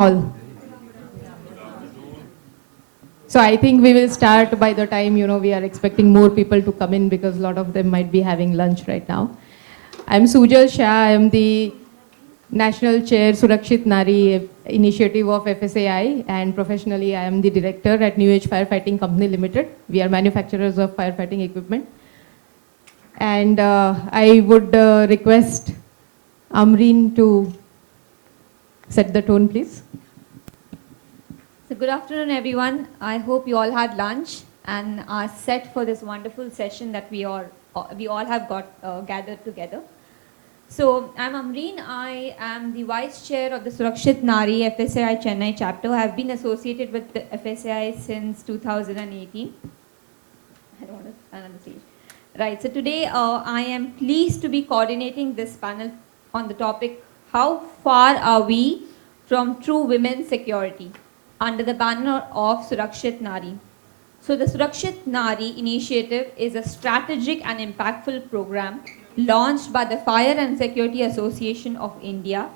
all. So I think we will start by the time, we are expecting more people to come in because a lot of them might be having lunch right now. I'm Sujal Shah. I am the National Chair Surakshit Nari Initiative of FSAI, and professionally I am the director at New Age Firefighting Company Limited. We are manufacturers of firefighting equipment. And I would request Amreen to set the tone, please. So good afternoon, everyone. I hope you all had lunch and are set for this wonderful session that we all have got gathered together. So I'm Amreen. I am the Vice Chair of the Surakshit Nari FSAI Chennai chapter. I have been associated with the FSAI since 2018. I don't want to stand on the stage. Right, so today I am pleased to be coordinating this panel on the topic, how far are we from true women's security, under the banner of Surakshit Nari. So the Surakshit Nari initiative is a strategic and impactful program launched by the Fire and Security Association of India.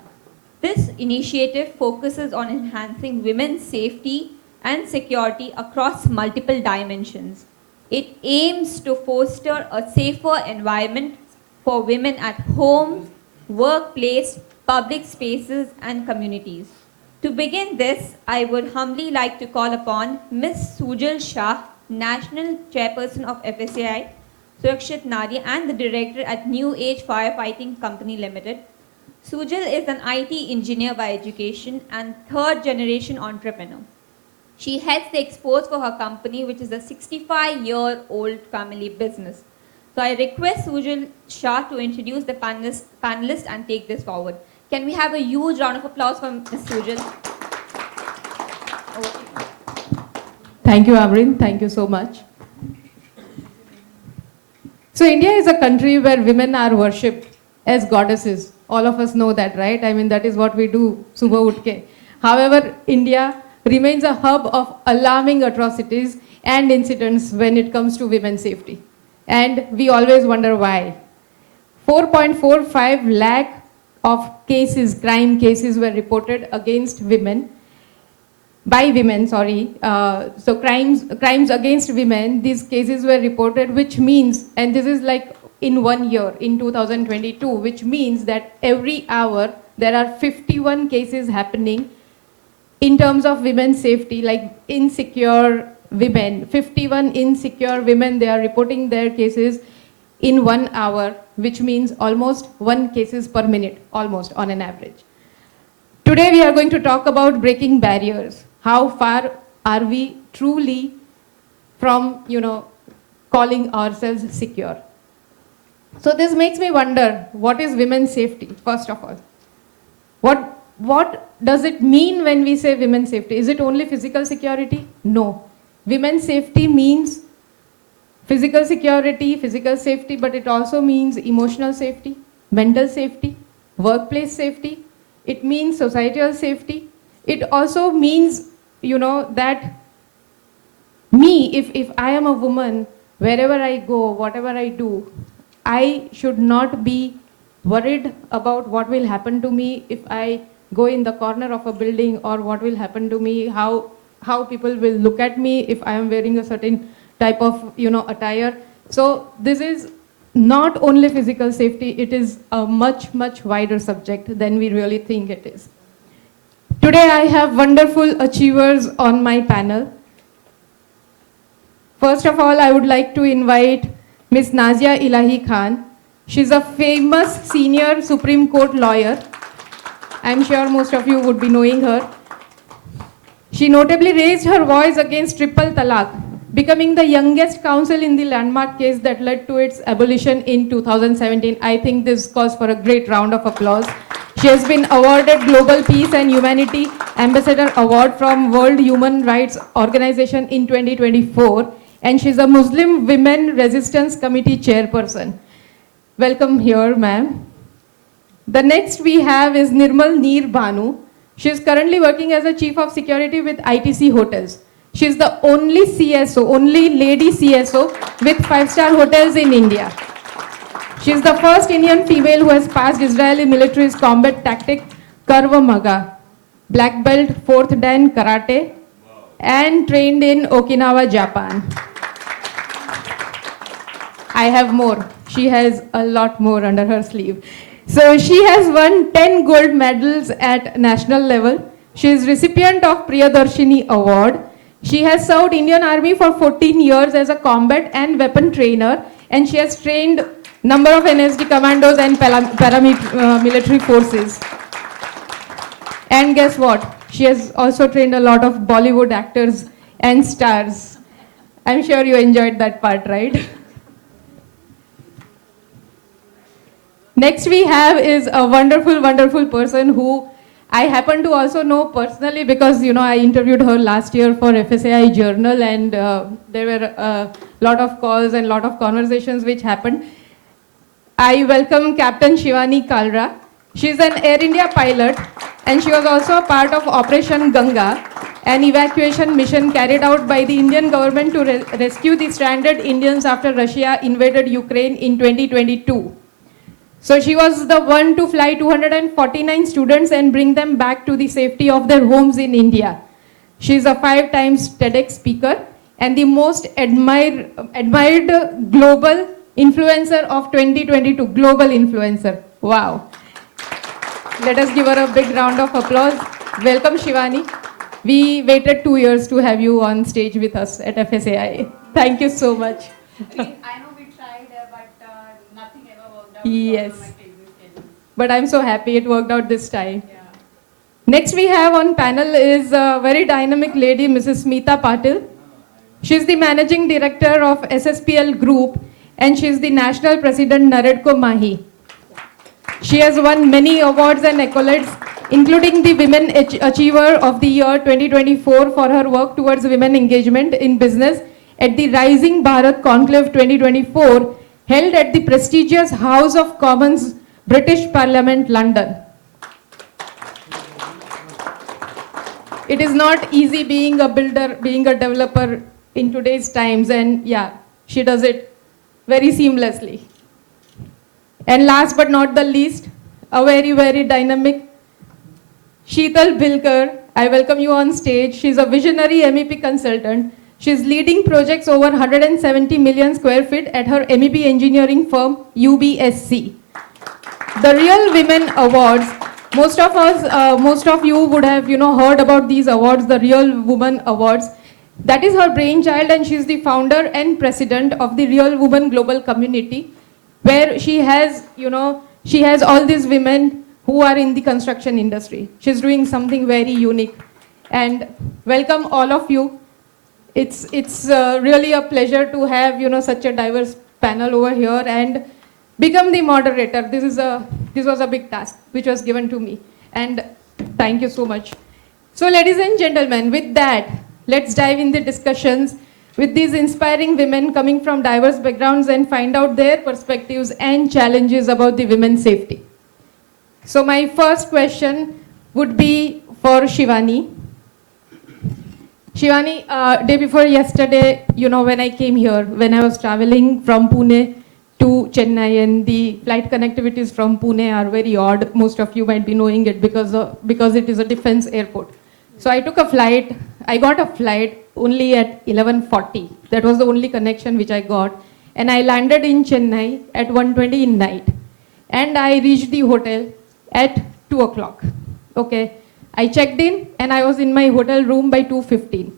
This initiative focuses on enhancing women's safety and security across multiple dimensions. It aims to foster a safer environment for women at home, workplace, public spaces, and communities. To begin this, I would humbly like to call upon Ms. Sujal Shah, National Chairperson of FSAI, Surakshit Nari, and the Director at New Age Firefighting Company Limited. Sujal is an IT engineer by education and third-generation entrepreneur. She heads the exports for her company, which is a 65-year-old family business. So I request Sujal Shah to introduce the panelists and take this forward. Can we have a huge round of applause for Ms. Sujal? Thank you, Amreen. Thank you so much. So India is a country where women are worshipped as goddesses. All of us know that, right? I mean, that is what we do, subah utke. However, India remains a hub of alarming atrocities and incidents when it comes to women's safety. And we always wonder why. 4.45 lakh of cases, crime cases were reported against women, by women, sorry. So crimes against women, these cases were reported, which means, and this is like in 1 year, in 2022, which means that every hour there are 51 cases happening in terms of women's safety, like insecure women, 51 insecure women, they are reporting their cases in 1 hour, which means almost 1 cases per minute, almost on an average. Today we are going to talk about breaking barriers. How far are we truly from, calling ourselves secure? So this makes me wonder, what is women's safety, first of all? What does it mean when we say women's safety? Is it only physical security? No. Women's safety means physical security, physical safety, but it also means emotional safety, mental safety, workplace safety. It means societal safety. It also means, that if I am a woman, wherever I go, whatever I do, I should not be worried about what will happen to me if I go in the corner of a building, or what will happen to me, how people will look at me if I am wearing a certain type of, attire. So this is not only physical safety, it is a much, much wider subject than we really think it is. Today I have wonderful achievers on my panel. First of all, I would like to invite Ms. Nazia Ilahi Khan. She's a famous senior Supreme Court lawyer. I'm sure most of you would be knowing her. She notably raised her voice against triple talaq, becoming the youngest counsel in the landmark case that led to its abolition in 2017. I think this calls for a great round of applause. She has been awarded Global Peace and Humanity Ambassador Award from World Human Rights Organization in 2024, and she's a Muslim Women Resistance Committee chairperson. Welcome here, ma'am. The next we have is Nirmal Neer Banu. She is currently working as a Chief of Security with ITC Hotels. She is the only CSO, only lady CSO with 5-star hotels in India. She is the first Indian female who has passed Israeli military's combat tactic Karva Maga. black belt 4th Dan Karate, and trained in Okinawa, Japan. I have more. She has a lot more under her sleeve. So she has won 10 gold medals at national level. She is recipient of Priyadarshini Award. She has served Indian Army for 14 years as a combat and weapon trainer, and she has trained number of NSD commandos and paramilitary forces. And guess what? She has also trained a lot of Bollywood actors and stars. I'm sure you enjoyed that part, right? Next we have is a wonderful, wonderful person who I happen to also know personally because, I interviewed her last year for FSAI Journal, and there were a lot of calls and lot of conversations which happened. I welcome Captain Shivani Kalra. She's an Air India pilot, and she was also a part of Operation Ganga, an evacuation mission carried out by the Indian government to rescue the stranded Indians after Russia invaded Ukraine in 2022. So she was the one to fly 249 students and bring them back to the safety of their homes in India. She is a 5 times TEDx speaker and the most admired global influencer of 2022, global influencer. Wow. Let us give her a big round of applause. Welcome, Shivani. We waited 2 years to have you on stage with us at FSAI. Thank you so much. I know we tried, but nothing ever worked out. Yes. Because of my crazy schedule. But I'm so happy it worked out this time. Yeah. Next we have on panel is a very dynamic lady, Mrs. Smita Patil. She's the managing director of SSPL Group, and she's the national president Naredco Mahi. She has won many awards and accolades, including the Women Achiever of the Year 2024 for her work towards women engagement in business at the Rising Bharat Conclave 2024, held at the prestigious House of Commons, British Parliament, London. It is not easy being a builder, being a developer in today's times, and yeah, she does it very seamlessly. And last but not the least, a very, very dynamic Sheetal Bilkar. I welcome you on stage. She's a visionary MEP consultant. She's leading projects over 170 million square feet at her MEP engineering firm, UBSC. The Real Women Awards, most of you would have heard about these awards, the Real Woman Awards. That is her brainchild, and she's the founder and president of the Real Woman Global Community, where she has all these women who are in the construction industry. She's doing something very unique. And welcome all of you. It's really a pleasure to have such a diverse panel over here and become the moderator. This was a big task which was given to me, and thank you so much. So ladies and gentlemen, with that, let's dive in the discussions with these inspiring women coming from diverse backgrounds and find out their perspectives and challenges about the women's safety. So my first question would be for Shivani. Shivani, day before yesterday, when I came here, when I was traveling from Pune to Chennai, and the flight connectivities from Pune are very odd. Most of you might be knowing it because it is a defense airport. So I took a flight. I got a flight only at 11:40. That was the only connection which I got. And I landed in Chennai at 1:20 in night. And I reached the hotel at 2 o'clock. Okay. I checked in and I was in my hotel room by 2:15.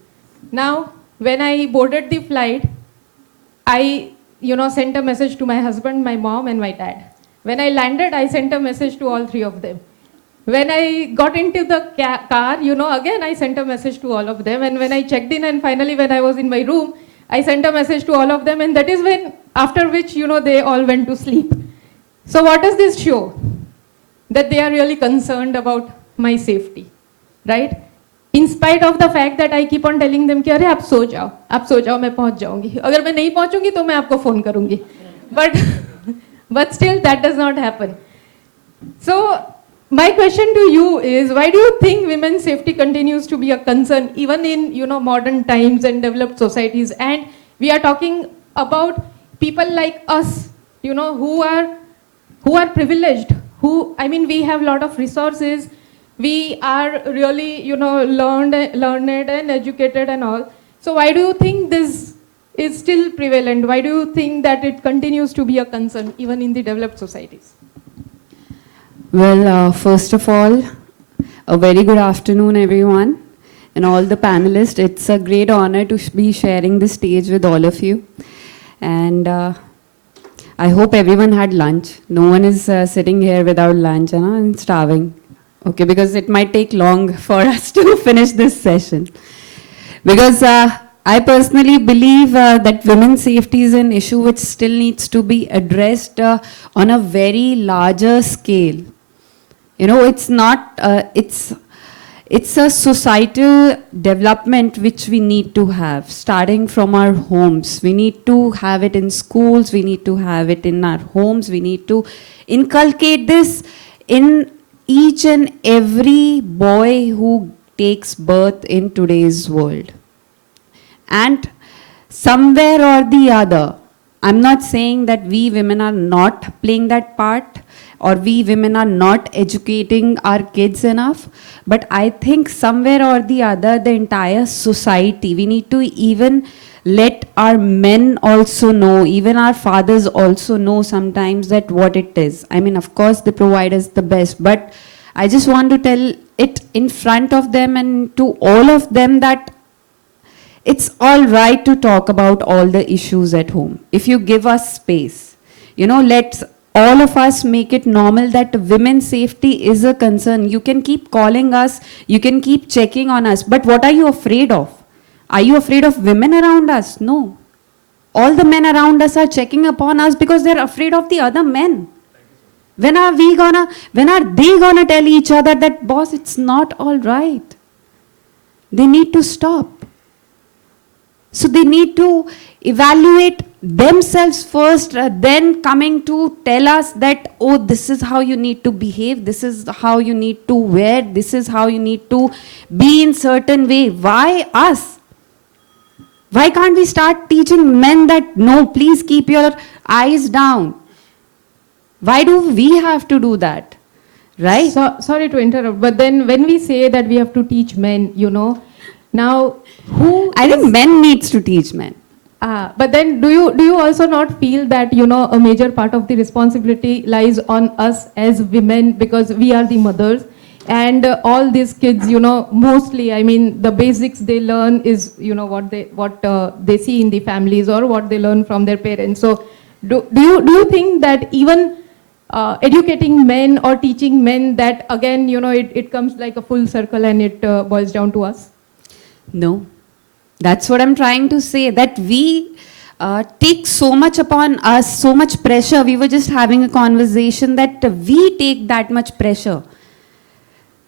Now, when I boarded the flight, I sent a message to my husband, my mom, and my dad. When I landed, I sent a message to all three of them. When I got into the car, again I sent a message to all of them. And when I checked in and finally when I was in my room, I sent a message to all of them. And that is when, after which, they all went to sleep. So what does this show? That they are really concerned about my safety, right? In spite of the fact that I keep on telling them कि अरे आप सो जाओ मैं पहुंच जाऊंगी अगर मैं नहीं पहुंचूंगी तो मैं आपको फोन करूंगी but still that does not happen. So my question to you is, why do you think women's safety continues to be a concern even in modern times and developed societies? And we are talking about people like us, who are privileged, we have a lot of resources. we are really, learned and educated and all. So why do you think this is still prevalent? Why do you think that it continues to be a concern even in the developed societies? Well, first of all, a very good afternoon, everyone, and all the panelists. It's a great honor to be sharing the stage with all of you. And I hope everyone had lunch. No one is sitting here without lunch and starving. Okay, because it might take long for us to finish this session. Because I personally believe that women's safety is an issue which still needs to be addressed on a very larger scale. It's not, it's a societal development which we need to have, starting from our homes. We need to have it in schools, we need to have it in our homes, we need to inculcate this in each and every boy who takes birth in today's world. And somewhere or the other, I'm not saying that we women are not playing that part, or we women are not educating our kids enough, but I think somewhere or the other, the entire society, we need to even let our men also know, even our fathers also know sometimes that what it is. I mean, of course, they provide us the best, but I just want to tell it in front of them and to all of them that it's all right to talk about all the issues at home. If you give us space, let's all of us make it normal that women's safety is a concern. You can keep calling us, you can keep checking on us, but what are you afraid of? Are you afraid of women around us? No. All the men around us are checking upon us because they're afraid of the other men. When are they gonna tell each other that, boss, it's not all right? They need to stop. So they need to evaluate themselves first, then coming to tell us that, oh, this is how you need to behave, this is how you need to wear, this is how you need to be in certain way. Why us? Why can't we start teaching men that, no, please keep your eyes down? Why do we have to do that? Right? So, sorry to interrupt, but then when we say that we have to teach men, now who I think men needs to teach men. But then do you also not feel that, a major part of the responsibility lies on us as women because we are the mothers, and all these kids, mostly, I mean, the basics they learn is, what they see in the families or what they learn from their parents. So do you think that even educating men or teaching men, that again, it comes like a full circle and it boils down to us? No. That's what I'm trying to say, that we take so much upon us, so much pressure. We were just having a conversation that we take that much pressure.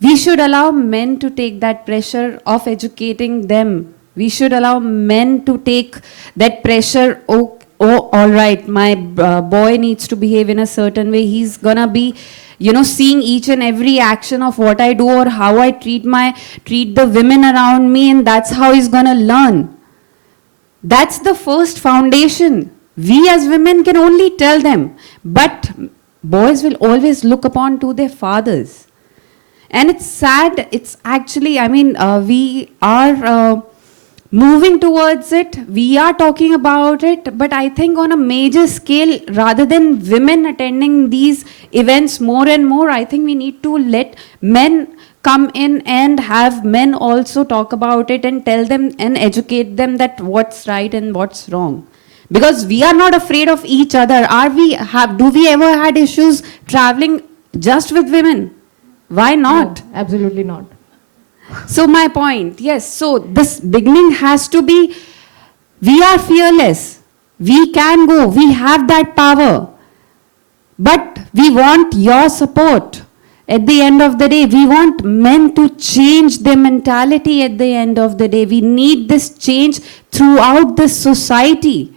We should allow men to take that pressure of educating them. We should allow men to take that pressure. Oh, all right, my boy needs to behave in a certain way. He's gonna be, seeing each and every action of what I do or how I treat the women around me, and that's how he's gonna learn. That's the first foundation. We as women can only tell them, but boys will always look upon to their fathers. And it's sad, it's actually, we are moving towards it, we are talking about it, but I think on a major scale, rather than women attending these events more and more, I think we need to let men come in and have men also talk about it and tell them and educate them that what's right and what's wrong. Because we are not afraid of each other. Do we ever had issues traveling just with women? Why not? No, absolutely not. So my point, yes, so this beginning has to be, we are fearless, we can go, we have that power, but we want your support. At the end of the day, we want men to change their mentality at the end of the day. We need this change throughout the society.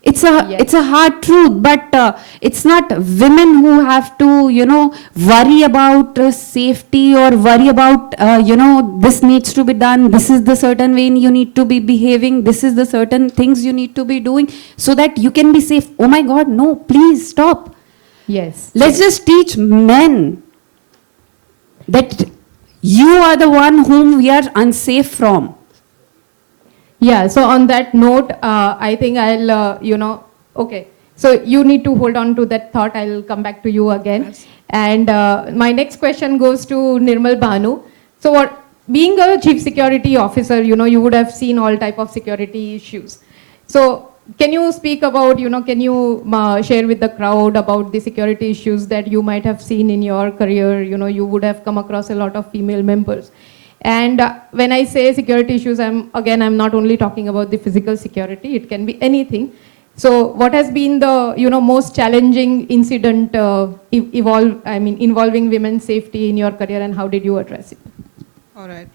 It's a hard truth, but it's not women who have to, worry about safety or worry about, this needs to be done. This is the certain way you need to be behaving. This is the certain things you need to be doing so that you can be safe. Oh my God, no, please stop. Yes. Let's just teach men. that you are the one whom we are unsafe from. Yeah, so on that note, I think I'll, okay. So you need to hold on to that thought. I'll come back to you again. Yes. And my next question goes to Nirmal Bhanu. So what, being a chief security officer, you would have seen all type of security issues. So can you speak about, can you share with the crowd about the security issues that you might have seen in your career? You would have come across a lot of female members. And when I say security issues, I'm not only talking about the physical security, it can be anything. So what has been the, most challenging incident involving women's safety in your career, and how did you address it? All right.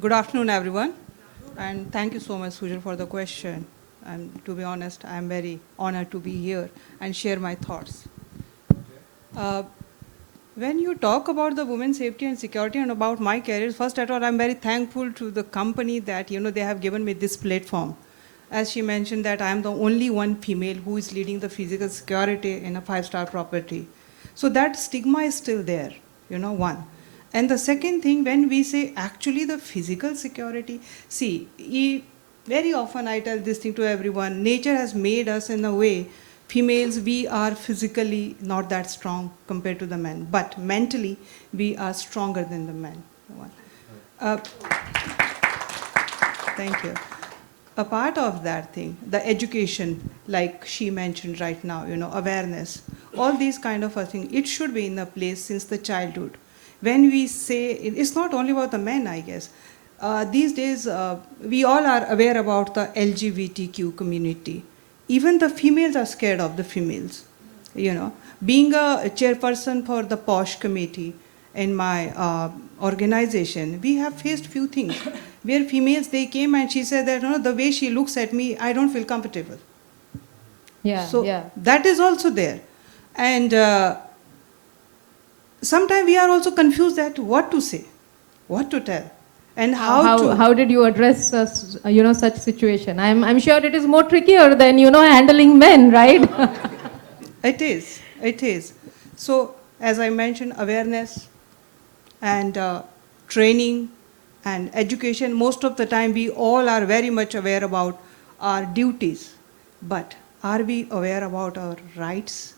Good afternoon, everyone. And thank you so much, Sujal, for the question. And to be honest, I'm very honored to be here and share my thoughts. When you talk about the women's safety and security and about my career, first of all, I'm very thankful to the company that, they have given me this platform. As she mentioned that I'm the only one female who is leading the physical security in a 5-star property. So that stigma is still there, one. And the second thing, when we say actually the physical security, see, very often I tell this thing to everyone, nature has made us in a way, females, we are physically not that strong compared to the men, but mentally we are stronger than the men. Thank you. A part of that thing, the education, like she mentioned right now, awareness, all these kind of a thing, it should be in a place since the childhood. When we say, it's not only about the men, I guess. These days, we all are aware about the LGBTQ community. Even the females are scared of the females. Being a chairperson for the POSH committee in my organization, we have faced few things where females, they came and she said that, the way she looks at me, I don't feel comfortable. Yeah, So yeah. that is also there. And sometimes we are also confused at what to say, what to tell, and How did you address such situation? I'm sure it is more trickier than handling men, right? It is. So as I mentioned, awareness and training and education. Most of the time, we all are very much aware about our duties, but are we aware about our rights?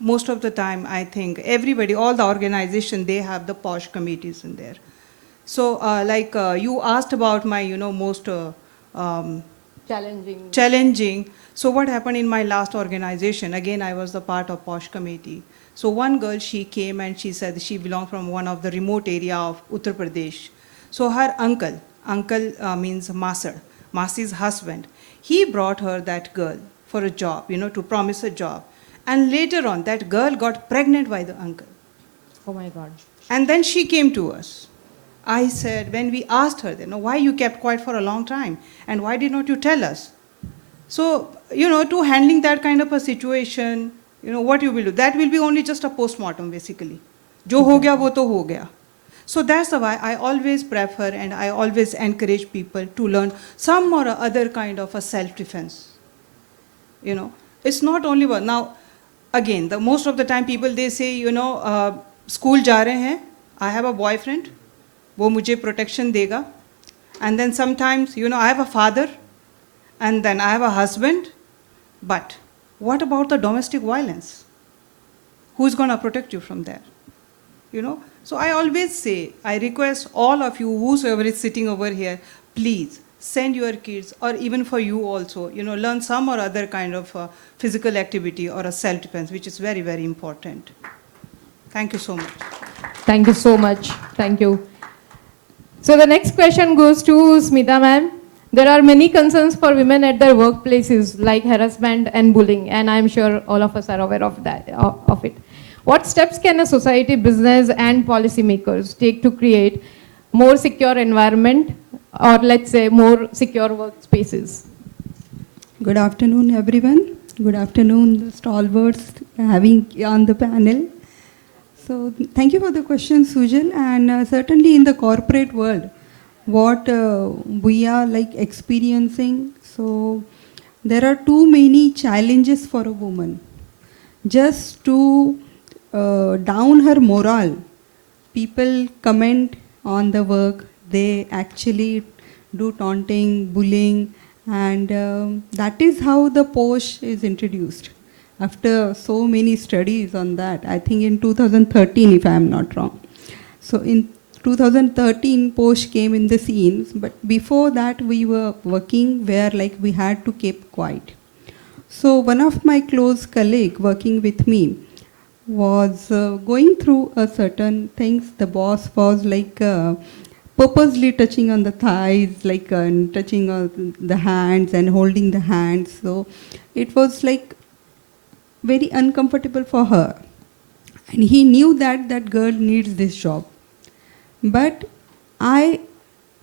Most of the time, I think everybody, all the organization, they have the POSH committees in there. So, you asked about my, most challenging. So what happened in my last organization? Again, I was the part of POSH committee. So one girl, she came and she said she belonged from one of the remote area of Uttar Pradesh. So her uncle means Masad, Masi's husband, he brought her that girl for a job, to promise a job. And later on, that girl got pregnant by the uncle. Oh my God. And then she came to us. I said, when we asked her, why you kept quiet for a long time? And why did not you tell us? So, to handling that kind of a situation, what you will do? That will be only just a postmortem, basically. Jo ho gaya, wo to ho gaya. So that's why I always prefer and I always encourage people to learn some or other kind of a self-defense. It's not only one. Now, again, most of the time people, they say, school ja rahe hain, I have a boyfriend, wo mujhe protection dega. And then sometimes, I have a father, and then I have a husband. But what about the domestic violence? Who's going to protect you from that? So I always say, I request all of you, whosoever is sitting over here, please send your kids, or even for you also, learn some or other kind of physical activity or a self-defense, which is very, very important. Thank you so much. Thank you so much. Thank you. So the next question goes to Smita ma'am. There are many concerns for women at their workplaces, like harassment and bullying, and I'm sure all of us are aware of it. What steps can a society, business, and policymakers take to create more secure environment, or let's say more secure workspaces? Good afternoon, everyone. Good afternoon, the stalwarts having on the panel. So thank you for the question, Sujal. And certainly in the corporate world, what we are experiencing, so there are too many challenges for a woman just to down her morale. People comment on the work, they actually do taunting, bullying, and that is how the POSH is introduced. After so many studies on that, I think in 2013, if I am not wrong. So in 2013, POSH came in the scenes, but before that, we were working where like we had to keep quiet. So one of my close colleague working with me was going through a certain things. The boss was like purposely touching on the thighs, like touching on the hands and holding the hands. So it was like very uncomfortable for her. And he knew that that girl needs this job. But I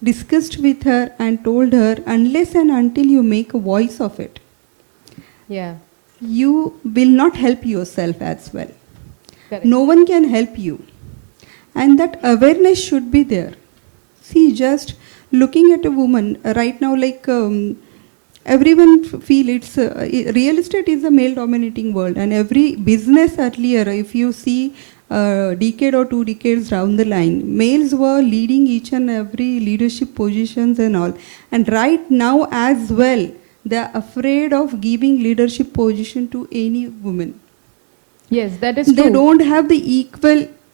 discussed with her and told her, unless and until you make a voice of it, Yeah, you will not help yourself as well. correct. No one can help you. And that awareness should be there. See, just looking at a woman right now, like everyone feel it's real estate is a male dominating world, and every business earlier, if you see a decade or 2 decades down the line, males were leading each and every leadership positions and all. And right now as well, they are afraid of giving leadership position to any woman. Yes, that is They true. don't have the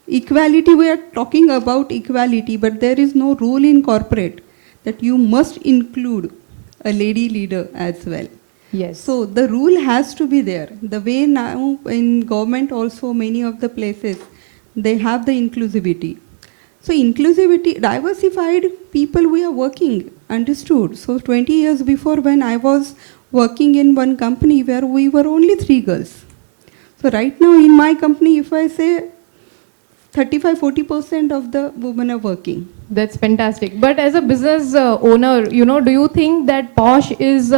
equality. We are talking about equality, but there is no rule in corporate that you must include a lady leader as well. Yes. So the rule has to be there. The way now in government also, many of the places, they have the inclusivity. So inclusivity, diversified people we are working, understood. So 20 years before, when I was working in one company where we were only 3 girls. So right now in my company, if I say 35-40% of the women are working. That's fantastic. But as a business owner, you know, do you think that POSH is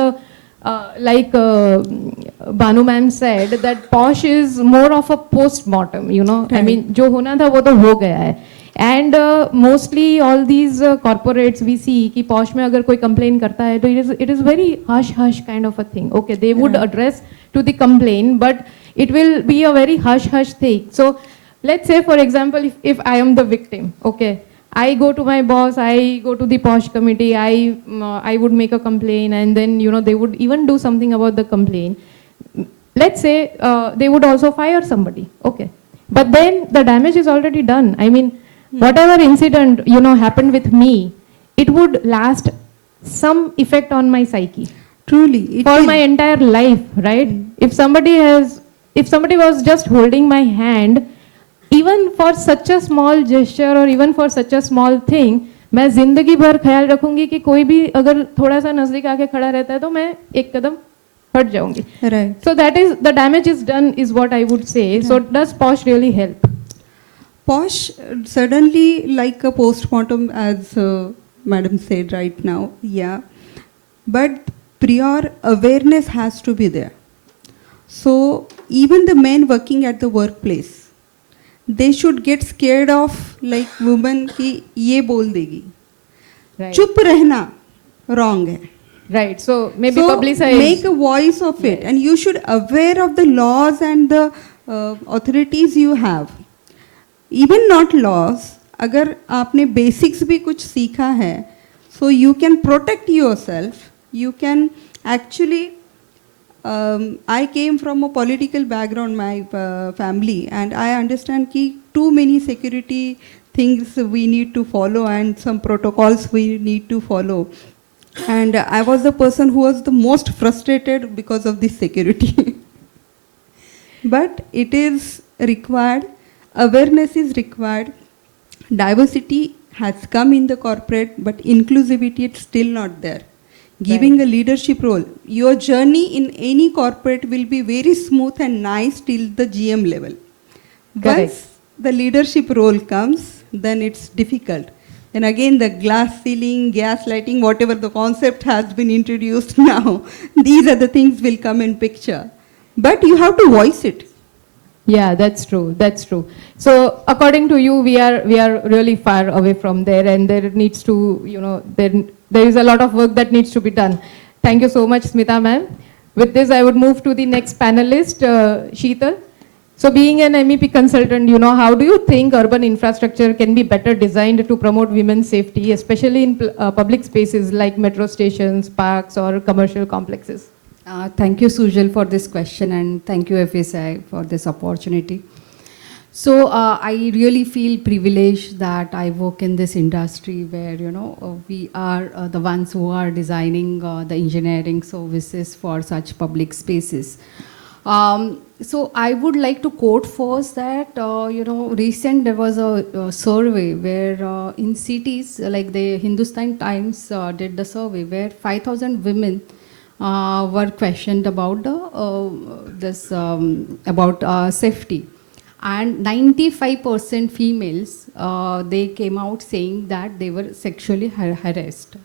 like Banu ma'am said, that POSH is more of a post-mortem, you know? I Right. mean, जो होना था वो तो हो गया है. And mostly all these corporates we see कि POSH में अगर कोई complain करता है तो it is very hush kind of a thing. Okay, they would Right. address to the complaint, but it will be a very hush thing. So let's say, for example, if I am the victim, okay, I go to my boss, I go to the POSH committee, I would make a complaint, and then, you know, they would even do something about the complaint. Let's say they would also fire somebody, okay. But then the damage is already done. I mean, whatever incident, you know, happened with me, it would last some effect on my psyche Truly. It for will. my entire life, right? If somebody was just holding my hand, even for such a small gesture or even for such a small thing, मैं जिंदगी भर ख्याल रखूंगी कि कोई भी अगर थोड़ा सा नजदीक आके खड़ा रहता है तो मैं एक कदम हट जाऊंगी. Right. So that is, the damage is done is what I would say. So does POSH really help? POSH suddenly like a post-mortem, as madam said right now, yeah. But prior awareness has to be there. So even the men working at the workplace, they should get scared of like women कि ये बोल देगी. Right. चुप रहना wrong है. Right. So maybe So publicize. make a voice of it, and you should aware of the laws and the authorities you have. Even not laws, अगर आपने basics भी कुछ सीखा है, so you can protect yourself. You can actually. I came from a political background, my family, and I understand कि too many security things we need to follow and some protocols we need to follow. And I was the person who was the most frustrated because of this security. But it is required, awareness is required. Diversity has come in the corporate, but inclusivity is still not there. Giving a leadership role. Your journey in any corporate will be very smooth and nice till the GM level. Correct. Once the leadership role comes, then it's difficult. And again, the glass ceiling, gas lighting, whatever the concept has been introduced now, these are the things will come in picture. But you have to voice it. Yeah, that's true. That's true. So according to you, we are really far away from there, and there needs to, you know, there is a lot of work that needs to be done. Thank you so much, Smita ma'am. With this, I would move to the next panelist, Sheetal. So being an MEP consultant, how do you think urban infrastructure can be better designed to promote women's safety, especially in public spaces like metro stations, parks, or commercial complexes? Thank you, Sujal, for this question, and thank you, FSI, for this opportunity. So I really feel privileged that I work in this industry where, we are the ones who are designing the engineering services for such public spaces. So I would like to quote first that, recent there was a survey where in cities, like the Hindustan Times did the survey where 5,000 women were questioned about safety, and 95% females they came out saying that they were sexually harassed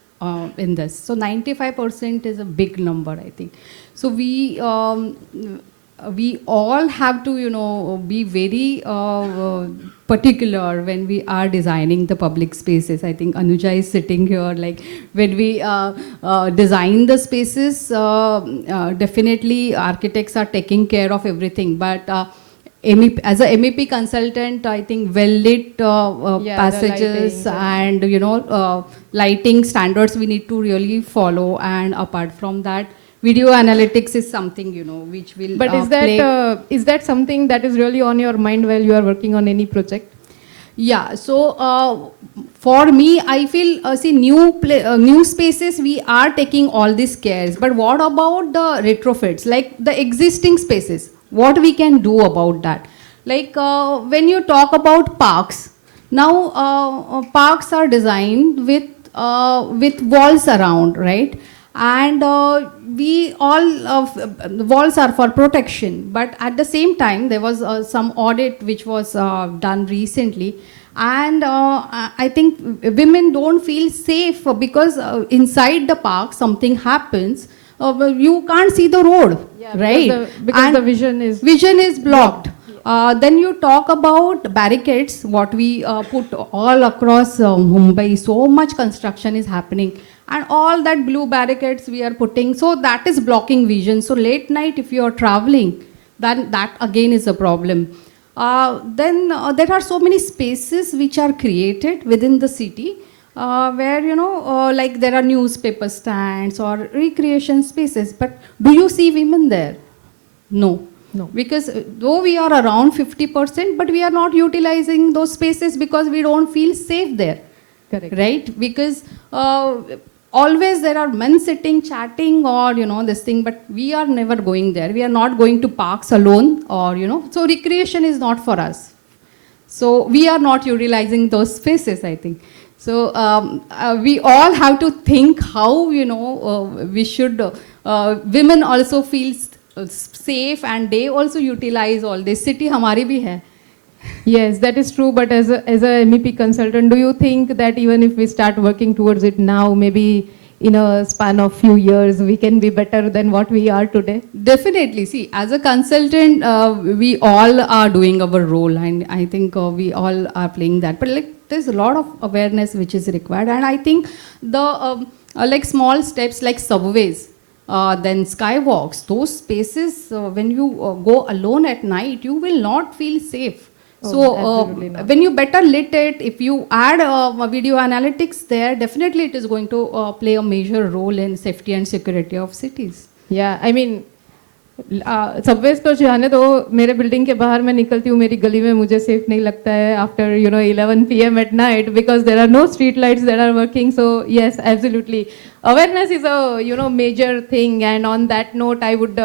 in this. So 95% is a big number, I think. So we all have to, be very particular when we are designing the public spaces. I think Anuja is sitting here, like when we design the spaces, definitely architects are taking care of everything. But as a MEP consultant, I think well-lit passages and, lighting standards we need to really follow. And apart from that, video analytics is something, which will But is that something that is really on your mind while you are working on any project? Yeah, so for me, I feel, new spaces, we are taking all these cares. But what about the retrofits, like the existing spaces? What we can do about that? Like when you talk about parks, now parks are designed with walls around, right? And we all, walls are for protection, but at the same time, there was some audit which was done recently, and I think women don't feel safe because inside the park something happens, you can't see the road, right? Because And the vision is blocked. Then you talk about barricades, what we put all across Mumbai, so much construction is happening. And all that blue barricades we are putting, so that is blocking vision. So late night, if you are traveling, then that again is a problem. Then there are so many spaces which are created within the city where, like there are newspaper stands or recreation spaces. But do you see women there? No. No. Because though we are around 50%, but we are not utilizing those spaces because we don't feel safe there. correct. Right? Because always there are men sitting, chatting, or, this thing, but we are never going there. We are not going to parks alone, or, so recreation is not for us. So we are not utilizing those spaces, I think. So we all have to think how, we should, women also feel safe and they also utilize all this. City hamari bhi hai. Yes, that is true. But as a MEP consultant, do you think that even if we start working towards it now, maybe in a span of few years, we can be better than what we are today? Definitely. See, as a consultant, we all are doing our role, and I think we all are playing that. But like, there's a lot of awareness which is required, and I think the like small steps like subways, then skywalks, those spaces, when you go alone at night, you will not feel safe. So absolutely not. when you better lit it, if you add video analytics there, definitely it is going to play a major role in safety and security of cities. Yeah, I mean, subways तो जाने दो, मेरे building के बाहर मैं निकलती हूँ, मेरी गली में मुझे सेफ नहीं लगता है after 11 PM at night because there are no street lights that are working. So yes, absolutely, awareness is a major thing. And on that note, I would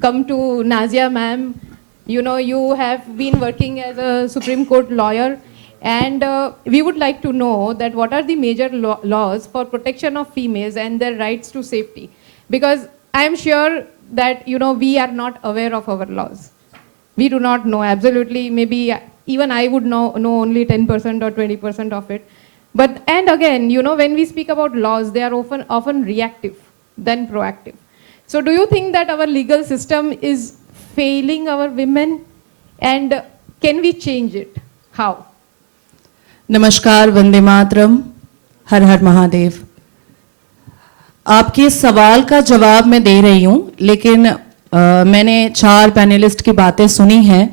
come to Nazia ma'am. You have been working as a Supreme Court lawyer, and we would like to know that what are the major laws for protection of females and their rights to safety, because I am sure that we are not aware of our laws. We do not know absolutely. Maybe even I would know only 10% or 20% of it. But and again, when we speak about laws, they are often reactive than proactive. So do you think that our legal system is failing our women, and can we change it? How? नमस्कार, वंदे मातरम, हर हर महादेव। आपके सवाल का जवाब मैं दे रही हूँ, लेकिन मैंने 4 पैनलिस्ट की बातें सुनी हैं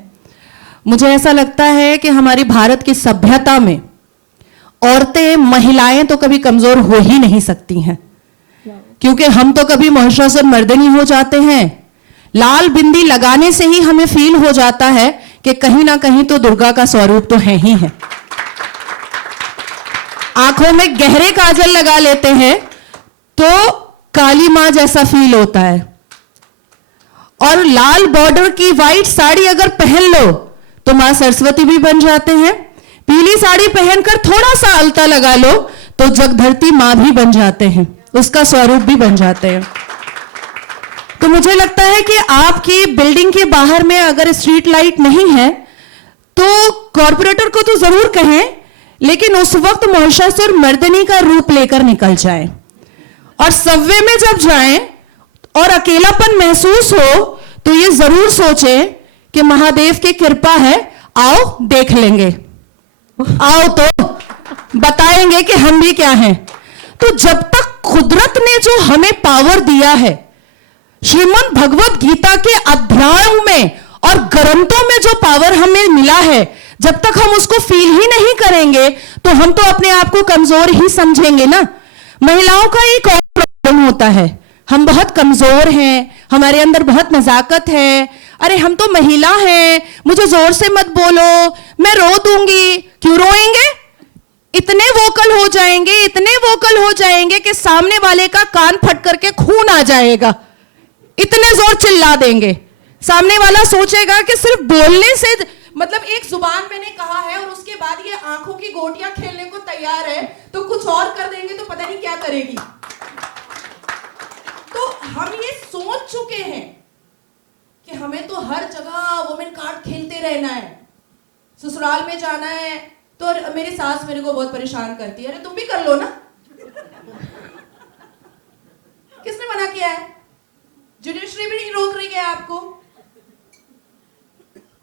मुझे ऐसा लगता है कि हमारी भारत की सभ्यता में औरतें, महिलाएं तो कभी कमजोर हो ही नहीं सकती हैं, क्योंकि हम तो कभी महिषासुर मर्दिनी हो जाते हैं। लाल बिंदी लगाने से ही हमें फील हो जाता है कि कहीं ना कहीं तो दुर्गा का स्वरूप तो है ही है। आंखों में गहरे काजल लगा लेते हैं तो काली मां जैसा फील होता है, और लाल बॉर्डर की व्हाइट साड़ी अगर पहन लो तो मां सरस्वती भी बन जाते हैं। पीली साड़ी पहनकर थोड़ा सा अलता लगा लो तो जगधरती मां भी बन जाते हैं, उसका स्वरूप भी बन जाते हैं। तो मुझे लगता है कि आपकी बिल्डिंग के बाहर में अगर स्ट्रीट लाइट नहीं है तो कॉर्पोरेटर को तो जरूर कहें, लेकिन उस वक्त महिषासुर मर्दिनी का रूप लेकर निकल जाए, और सबवे में जब जाएं और अकेलापन महसूस हो तो ये जरूर सोचें कि महादेव की कृपा है, आओ देख लेंगे, आओ तो बताएंगे कि हम भी क्या हैं। तो जब तक कुदरत ने जो हमें पावर दिया है, श्रीमद् भगवत गीता के अध्यायों में और ग्रंथों में जो पावर हमें मिला है, जब तक हम उसको फील ही नहीं करेंगे तो हम तो अपने आप को कमजोर ही समझेंगे ना। महिलाओं का एक और प्रॉब्लम होता है, हम बहुत कमजोर हैं, हमारे अंदर बहुत नजाकत है, अरे हम तो महिला हैं, मुझे जोर से मत बोलो, मैं रो दूंगी। क्यों रोएंगे? इतने वोकल हो जाएंगे, इतने वोकल हो जाएंगे कि सामने वाले का कान फट करके खून आ जाएगा, इतने जोर चिल्ला देंगे। सामने वाला सोचेगा कि सिर्फ बोलने से, मतलब एक जुबान मैंने कहा है और उसके बाद ये आंखों की गोटियां खेलने को तैयार है, तो कुछ और कर देंगे तो पता नहीं क्या करेगी। तो हम ये सोच चुके हैं कि हमें तो हर जगह वुमेन कार्ड खेलते रहना है। ससुराल में जाना है तो मेरी सास मेरे को बहुत परेशान करती है, अरे तुम भी कर लो ना, किसने मना किया है? जुडिशरी भी नहीं रोक रही है आपको।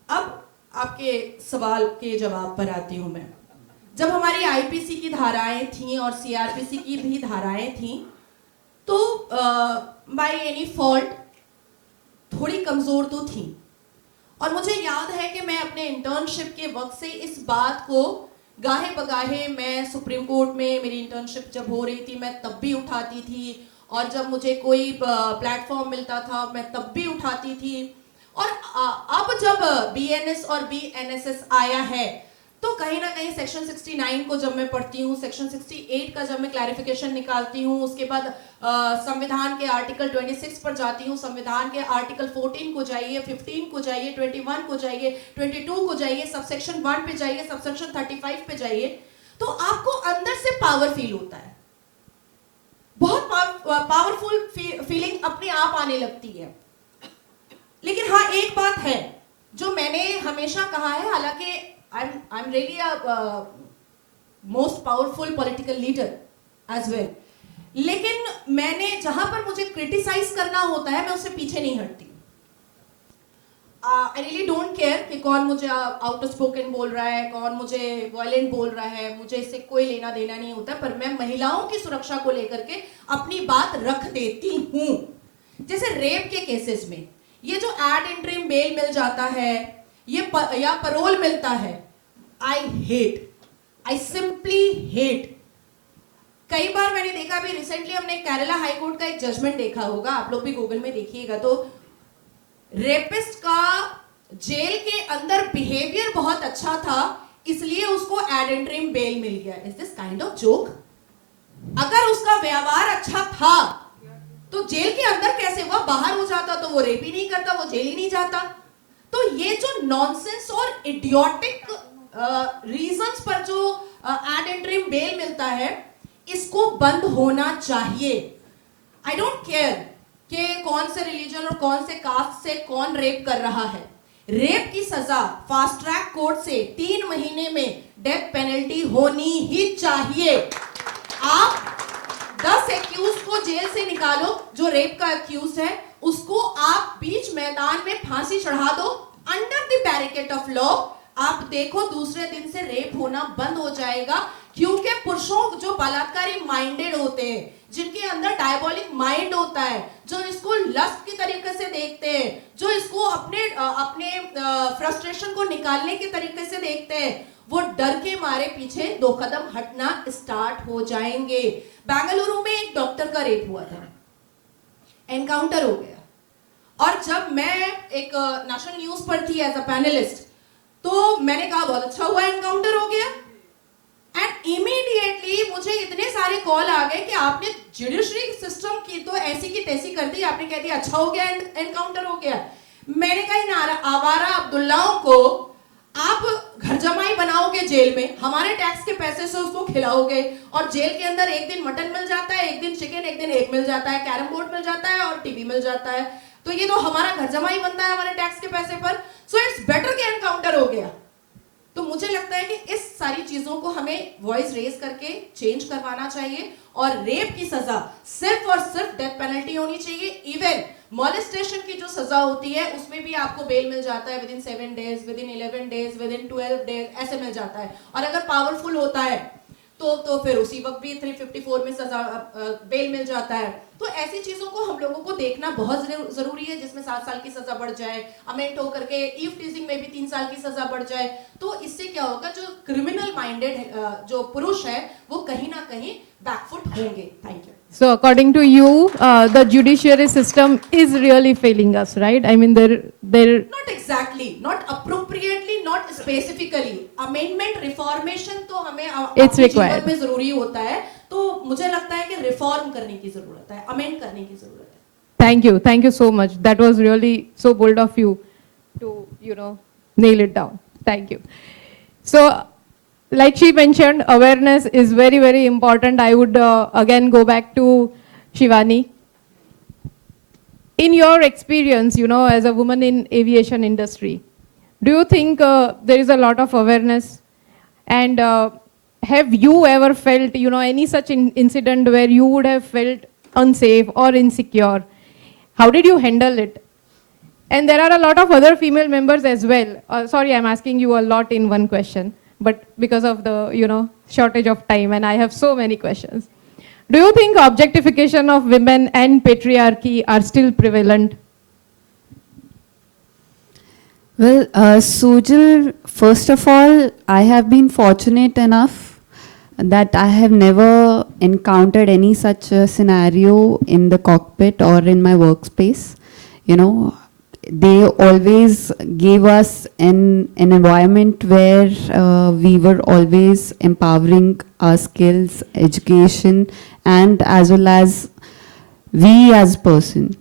अब आपके सवाल के जवाब पर आती हूं मैं। जब हमारी आईपीसी की धाराएं थीं और सीआरपीसी की भी धाराएं थीं, तो बाय एनी फॉल्ट थोड़ी कमजोर तो थी। और मुझे याद है कि मैं अपने इंटर्नशिप के वक्त से इस बात को गाहे बगाहे, मैं सुप्रीम कोर्ट में मेरी इंटर्नशिप जब हो रही थी मैं तब भी उठाती थी, और जब मुझे कोई प्लेटफॉर्म मिलता था मैं तब भी उठाती थी। और अब जब बीएनएस और बीएनएसएस आया है तो कहीं ना कहीं सेक्शन 69 को जब मैं पढ़ती हूँ, सेक्शन 68 का जब मैं क्लैरिफिकेशन निकालती हूँ, उसके बाद संविधान के आर्टिकल 26 पर जाती हूँ, संविधान के आर्टिकल 14 को जाइए, 15 को जाइए, 21 को जाइए, 22 को जाइए, सबसेक्शन 1 पे जाइए, सबसेक्शन 35 पे जाइए, तो आपको अंदर से पावर फील होता है, बहुत पावरफुल फीलिंग अपने आप आने लगती है। लेकिन हाँ, एक बात है जो मैंने हमेशा कहा है, हालांकि I'm really a most powerful political leader as well, लेकिन मैंने जहां पर मुझे क्रिटिसाइज करना होता है मैं उससे पीछे नहीं हटती। I really don't care कि कौन मुझे आउट स्पोकन बोल रहा है, कौन मुझे वायलेंट बोल रहा है, मुझे इससे कोई लेना देना नहीं होता, पर मैं महिलाओं की सुरक्षा को लेकर के अपनी बात रख देती हूँ। जैसे रेप के केसेस में ये जो एड इंटरिम बेल मिल जाता है, ये या परोल मिलता है, आई सिंपली हेट। कई बार मैंने देखा, भी रिसेंटली हमने केरला हाई कोर्ट का एक जजमेंट देखा होगा, आप लोग भी गूगल में देखिएगा, तो रेपिस्ट का जेल के अंदर बिहेवियर बहुत अच्छा था, इसलिए उसको एड इंटरिम बेल मिल गया। Is this kind of joke? अगर उसका व्यवहार अच्छा था तो जेल के अंदर कैसे हुआ? बाहर हो जाता तो वो रेप ही नहीं करता, वो जेल ही नहीं जाता। तो ये जो नॉनसेंस और इडियोटिक रीजंस पर जो एड इंटरिम बेल मिलता है, इसको बंद होना चाहिए। आई डोंट केयर कि कौन से रिलीजन और कौन से कास्ट से कौन रेप कर रहा है। रेप की सजा फास्ट ट्रैक कोर्ट से 3 महीने में डेथ पेनल्टी होनी ही चाहिए। आप 10 एक्यूज को जेल से निकालो, जो रेप का एक्यूज है उसको आप बीच मैदान में फांसी चढ़ा दो, under the barricade of law. आप देखो दूसरे दिन से रेप होना बंद हो जाएगा, क्योंकि पुरुषों जो बलात्कारी माइंडेड होते हैं, जिनके अंदर डायबोलिक माइंड होता है, जो इसको लस्ट की तरीके से देखते हैं, जो इसको अपने फ्रस्ट्रेशन को निकालने के तरीके से देखते हैं, वो डर के मारे पीछे 2 कदम हटना स्टार्ट हो जाएंगे। बेंगलुरु में एक डॉक्टर का रेप हुआ था, एनकाउंटर हो गया, और जब मैं एक नेशनल न्यूज पर थी एज अ पैनलिस्ट, तो मैंने कहा बहुत अच्छा हुआ एनकाउंटर हो गया, एंड इमीडिएटली मुझे इतने सारे कॉल आ गए कि आपने जुडिशरी सिस्टम की तो ऐसी की तैसी कर दी, आपने कह दिया अच्छा हो गया, एनकाउंटर हो गया। मैंने कहा इन आवारा अब्दुल्लाओं को आप घर जमाई बनाओगे जेल में, हमारे टैक्स के पैसे से उसको खिलाओगे, और जेल के अंदर एक दिन मटन मिल जाता है, एक दिन चिकन, एक दिन एग मिल जाता है, कैरम बोर्ड मिल जाता है और टीवी मिल जाता है, तो ये तो हमारा घर जमाई बनता है हमारे टैक्स के पैसे पर। सो इट्स बेटर कि एनकाउंटर हो गया। तो मुझे लगता है कि इस सारी चीजों को हमें वॉइस रेज करके चेंज करवाना चाहिए, और रेप की सजा सिर्फ और सिर्फ डेथ पेनल्टी होनी चाहिए। इवन मॉलेस्टेशन की जो सजा होती है उसमें भी आपको बेल मिल जाता है within 7 days, within 11 days, within 12 days, ऐसे मिल जाता है, और अगर पावरफुल होता है तो फिर उसी वक्त भी 354 में सजा बेल मिल जाता है। तो ऐसी चीजों को हम लोगों को देखना बहुत जरूरी है, जिसमें 7 साल की सजा बढ़ जाए, अमेंड होकर के ईव टीजिंग में भी 3 साल की सजा बढ़ जाए, तो इससे क्या होगा, जो क्रिमिनल माइंडेड जो पुरुष है वो कहीं ना कहीं बैकफुट होंगे। Thank you. So according to you, the judiciary system is really failing us, right? I mean, they're Not exactly, not appropriately, not specifically. Amendment, reformation तो हमें It's अपने required. जीवन में जरूरी होता है, तो मुझे लगता है कि रिफॉर्म करने की जरूरत है, अमेंड करने की जरूरत है। Thank you so much. That was really so bold of you to, nail it down. Thank you. So, like she mentioned, awareness is very, very important. I would again go back to Shivani. In your experience, as a woman in aviation industry, do you think there is a lot of awareness? And have you ever felt, any such incident where you would have felt unsafe or insecure? How did you handle it? And there are a lot of other female members as well. Sorry, I'm asking you a lot in one question, but because of the, shortage of time, and I have so many questions. Do you think objectification of women and patriarchy are still prevalent? Well, Sujal, first of all, I have been fortunate enough that I have never encountered any such scenario in the cockpit or in my workspace. They always gave us an environment where we were always empowering our skills, education, and as well as we as person.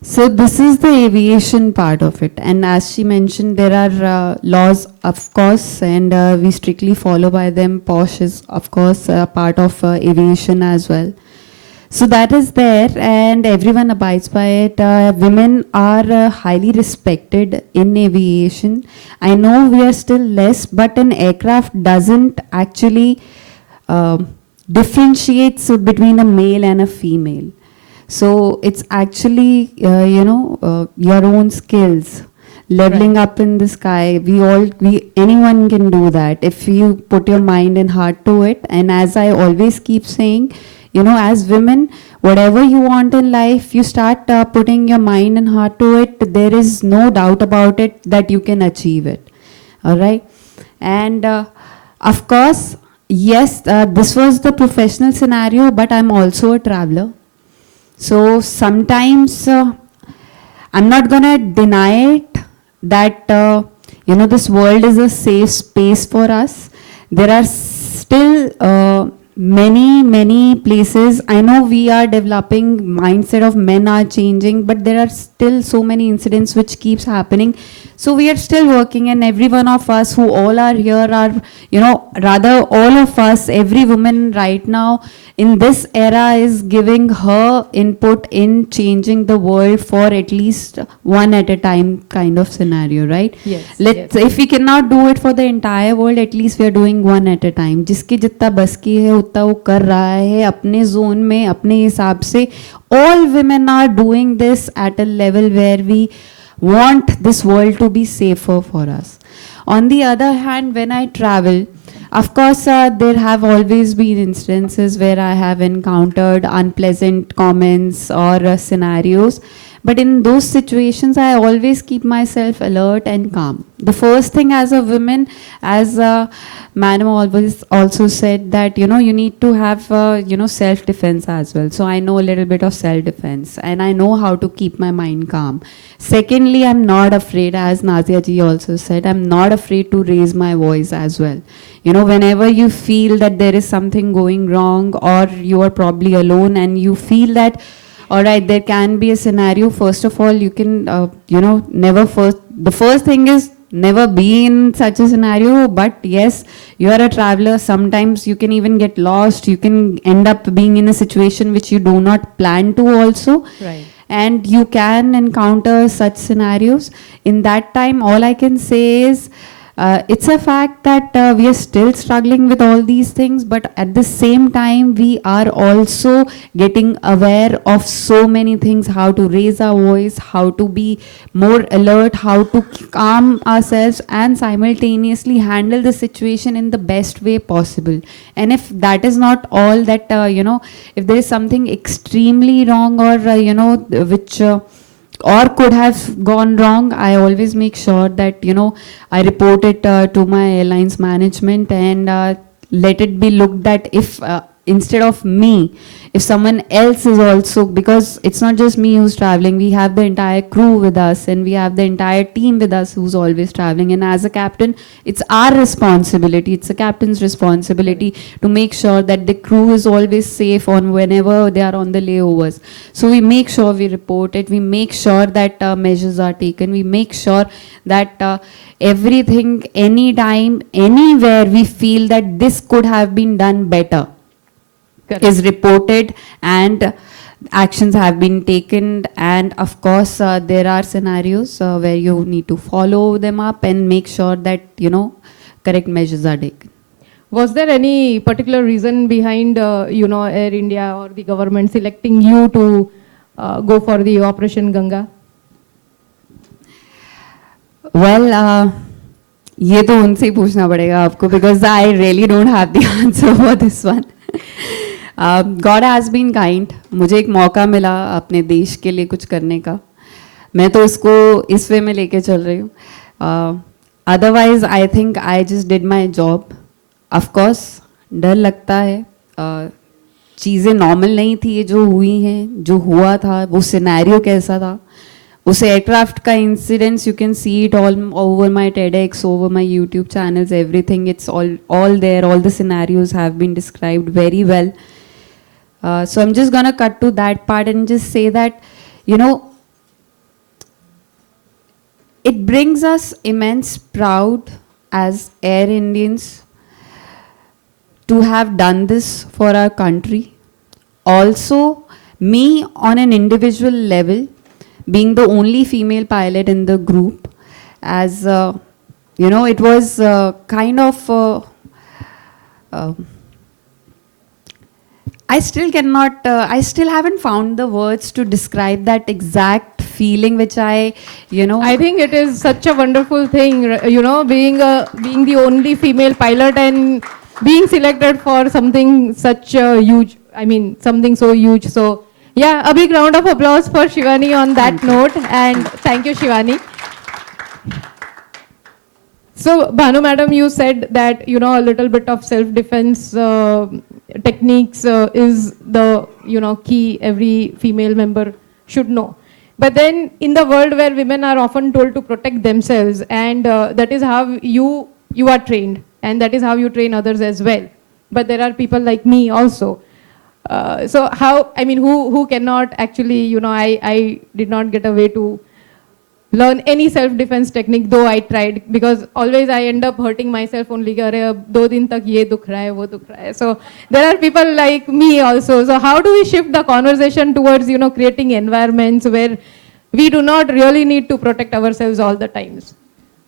So this is the aviation part of it, and as she mentioned, there are laws, of course, and we strictly follow by them. Posh is, of course, part of aviation as well. So that is there, and everyone abides by it. Women are highly respected in aviation. I know we are still less, but an aircraft doesn't actually differentiate between a male and a female. So it's actually, your own skills, leveling up in the sky. Anyone can do that if you put your mind and heart to it. And as I always keep saying, as women, whatever you want in life, you start putting your mind and heart to it, there is no doubt about it that you can achieve it. All right? And of course, yes, this was the professional scenario, but I'm also a traveler. So sometimes I'm not going to deny it that, this world is a safe space for us. There are still many places. I know we are developing, mindset of men are changing, but there are still so many incidents which keeps happening. So we are still working, and every one of us who all are here are, rather all of us, every woman right now in this era is giving her input in changing the world for at least one at a time kind of scenario, right? Yes. If we cannot do it for the entire world, at least we are doing one at a time. जिसकी जितना बस की है उतना वो कर रहा है अपने जोन में अपने हिसाब से. All women are doing this at a level where we want this world to be safer for us. On the other hand, when I travel, Of course, there have always been instances where I have encountered unpleasant comments or scenarios. But in those situations, I always keep myself alert and calm. The first thing as a woman, as Madam always also said that, you know, you need to have, self-defense as well. So I know a little bit of self-defense and I know how to keep my mind calm. Secondly, I'm not afraid, as Nazia ji also said, I'm not afraid to raise my voice as well. You know, whenever you feel that there is something going wrong or you are probably alone and you feel that, all right, there can be a scenario. First of all, you can, the first thing is never be in such a scenario. But yes, you are a traveler. Sometimes you can even get lost. You can end up being in a situation which you do not plan to also. Right. And you can encounter such scenarios. In that time, all I can say is, it's a fact that we are still struggling with all these things, but at the same time, we are also getting aware of so many things, how to raise our voice, how to be more alert, how to calm ourselves and simultaneously handle the situation in the best way possible. And if that is not all, that, if there is something extremely wrong or, which or could have gone wrong, I always make sure that, I report it to my airline's management and let it be looked at if instead of me, if someone else is also, because it's not just me who's traveling, we have the entire crew with us and we have the entire team with us who's always traveling. And as a captain, it's our responsibility, it's a captain's responsibility to make sure that the crew is always safe on whenever they are on the layovers. So we make sure we report it, we make sure that measures are taken, we make sure that everything, anytime, anywhere we feel that this could have been done better, Correct. is reported and actions have been taken. And of course, there are scenarios where you need to follow them up and make sure that, correct measures are taken. Was there any particular reason behind, Air India or the government selecting you to go for the Operation Ganga? Well, ये तो उनसे ही पूछना पड़ेगा आपको, because I really don't have the answer for this one. God has been kind. मुझे एक मौका मिला अपने देश के लिए कुछ करने का, मैं तो उसको इस वे में लेके चल रही हूँ. Otherwise, I think I just did my job. Of course, डर लगता है, चीज़ें नॉर्मल नहीं थी ये जो हुई हैं, जो हुआ था, वो सिनेरियो कैसा था, उस एयरक्राफ्ट का incidents, you can see it all over my TEDx, over my YouTube channels, everything, it's all there, all the scenarios have been described very well. So I'm just gonna cut to that part and just say that, it brings us immense proud as Air Indians to have done this for our country. Also, me on an individual level, being the only female pilot in the group, as it was kind of I still haven't found the words to describe that exact feeling which I think it is such a wonderful thing, being the only female pilot and being selected for something such huge, something so huge. So yeah, a big round of applause for Shivani on that note, and thank you, Shivani. So, Bhanu madam, you said that, a little bit of self-defense techniques is the, key every female member should know. But then in the world where women are often told to protect themselves, and that is how you are trained, and that is how you train others as well. But there are people like me also. So how, who cannot actually, I did not get a way to learn any self-defense technique, though I tried, because always I end up hurting myself only. Ab 2 din tak ye dukh raha hai, wo dukh raha hai. So there are people like me also. So how do we shift the conversation towards, creating environments where we do not really need to protect ourselves all the times?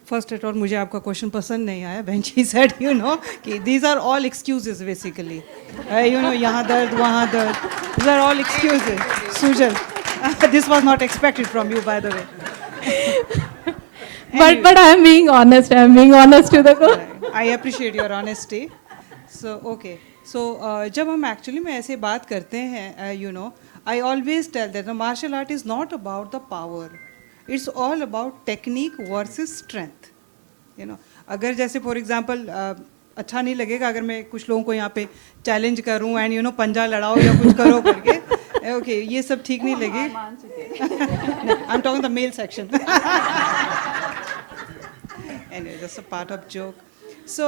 First at all, मुझे आपका question पसंद नहीं आया. When she said, कि these are all excuses basically. यहाँ दर्द, वहाँ दर्द. These are all excuses. Sujal, this was not expected from you, by the way. But I am being honest. I am being honest to the I appreciate your honesty. So okay, so जब हम actually में ऐसे बात करते हैं, you know, I always tell that the martial art is not about the power, it's all about technique versus strength. You know, अगर जैसे for example अच्छा नहीं लगेगा अगर मैं कुछ लोगों को यहाँ पे चैलेंज करूँ एंड यू नो पंजा लड़ाओ या कुछ करो करके, ओके, ये सब ठीक नहीं लगे. I am talking the male section. Anyway, that's a part of joke. So,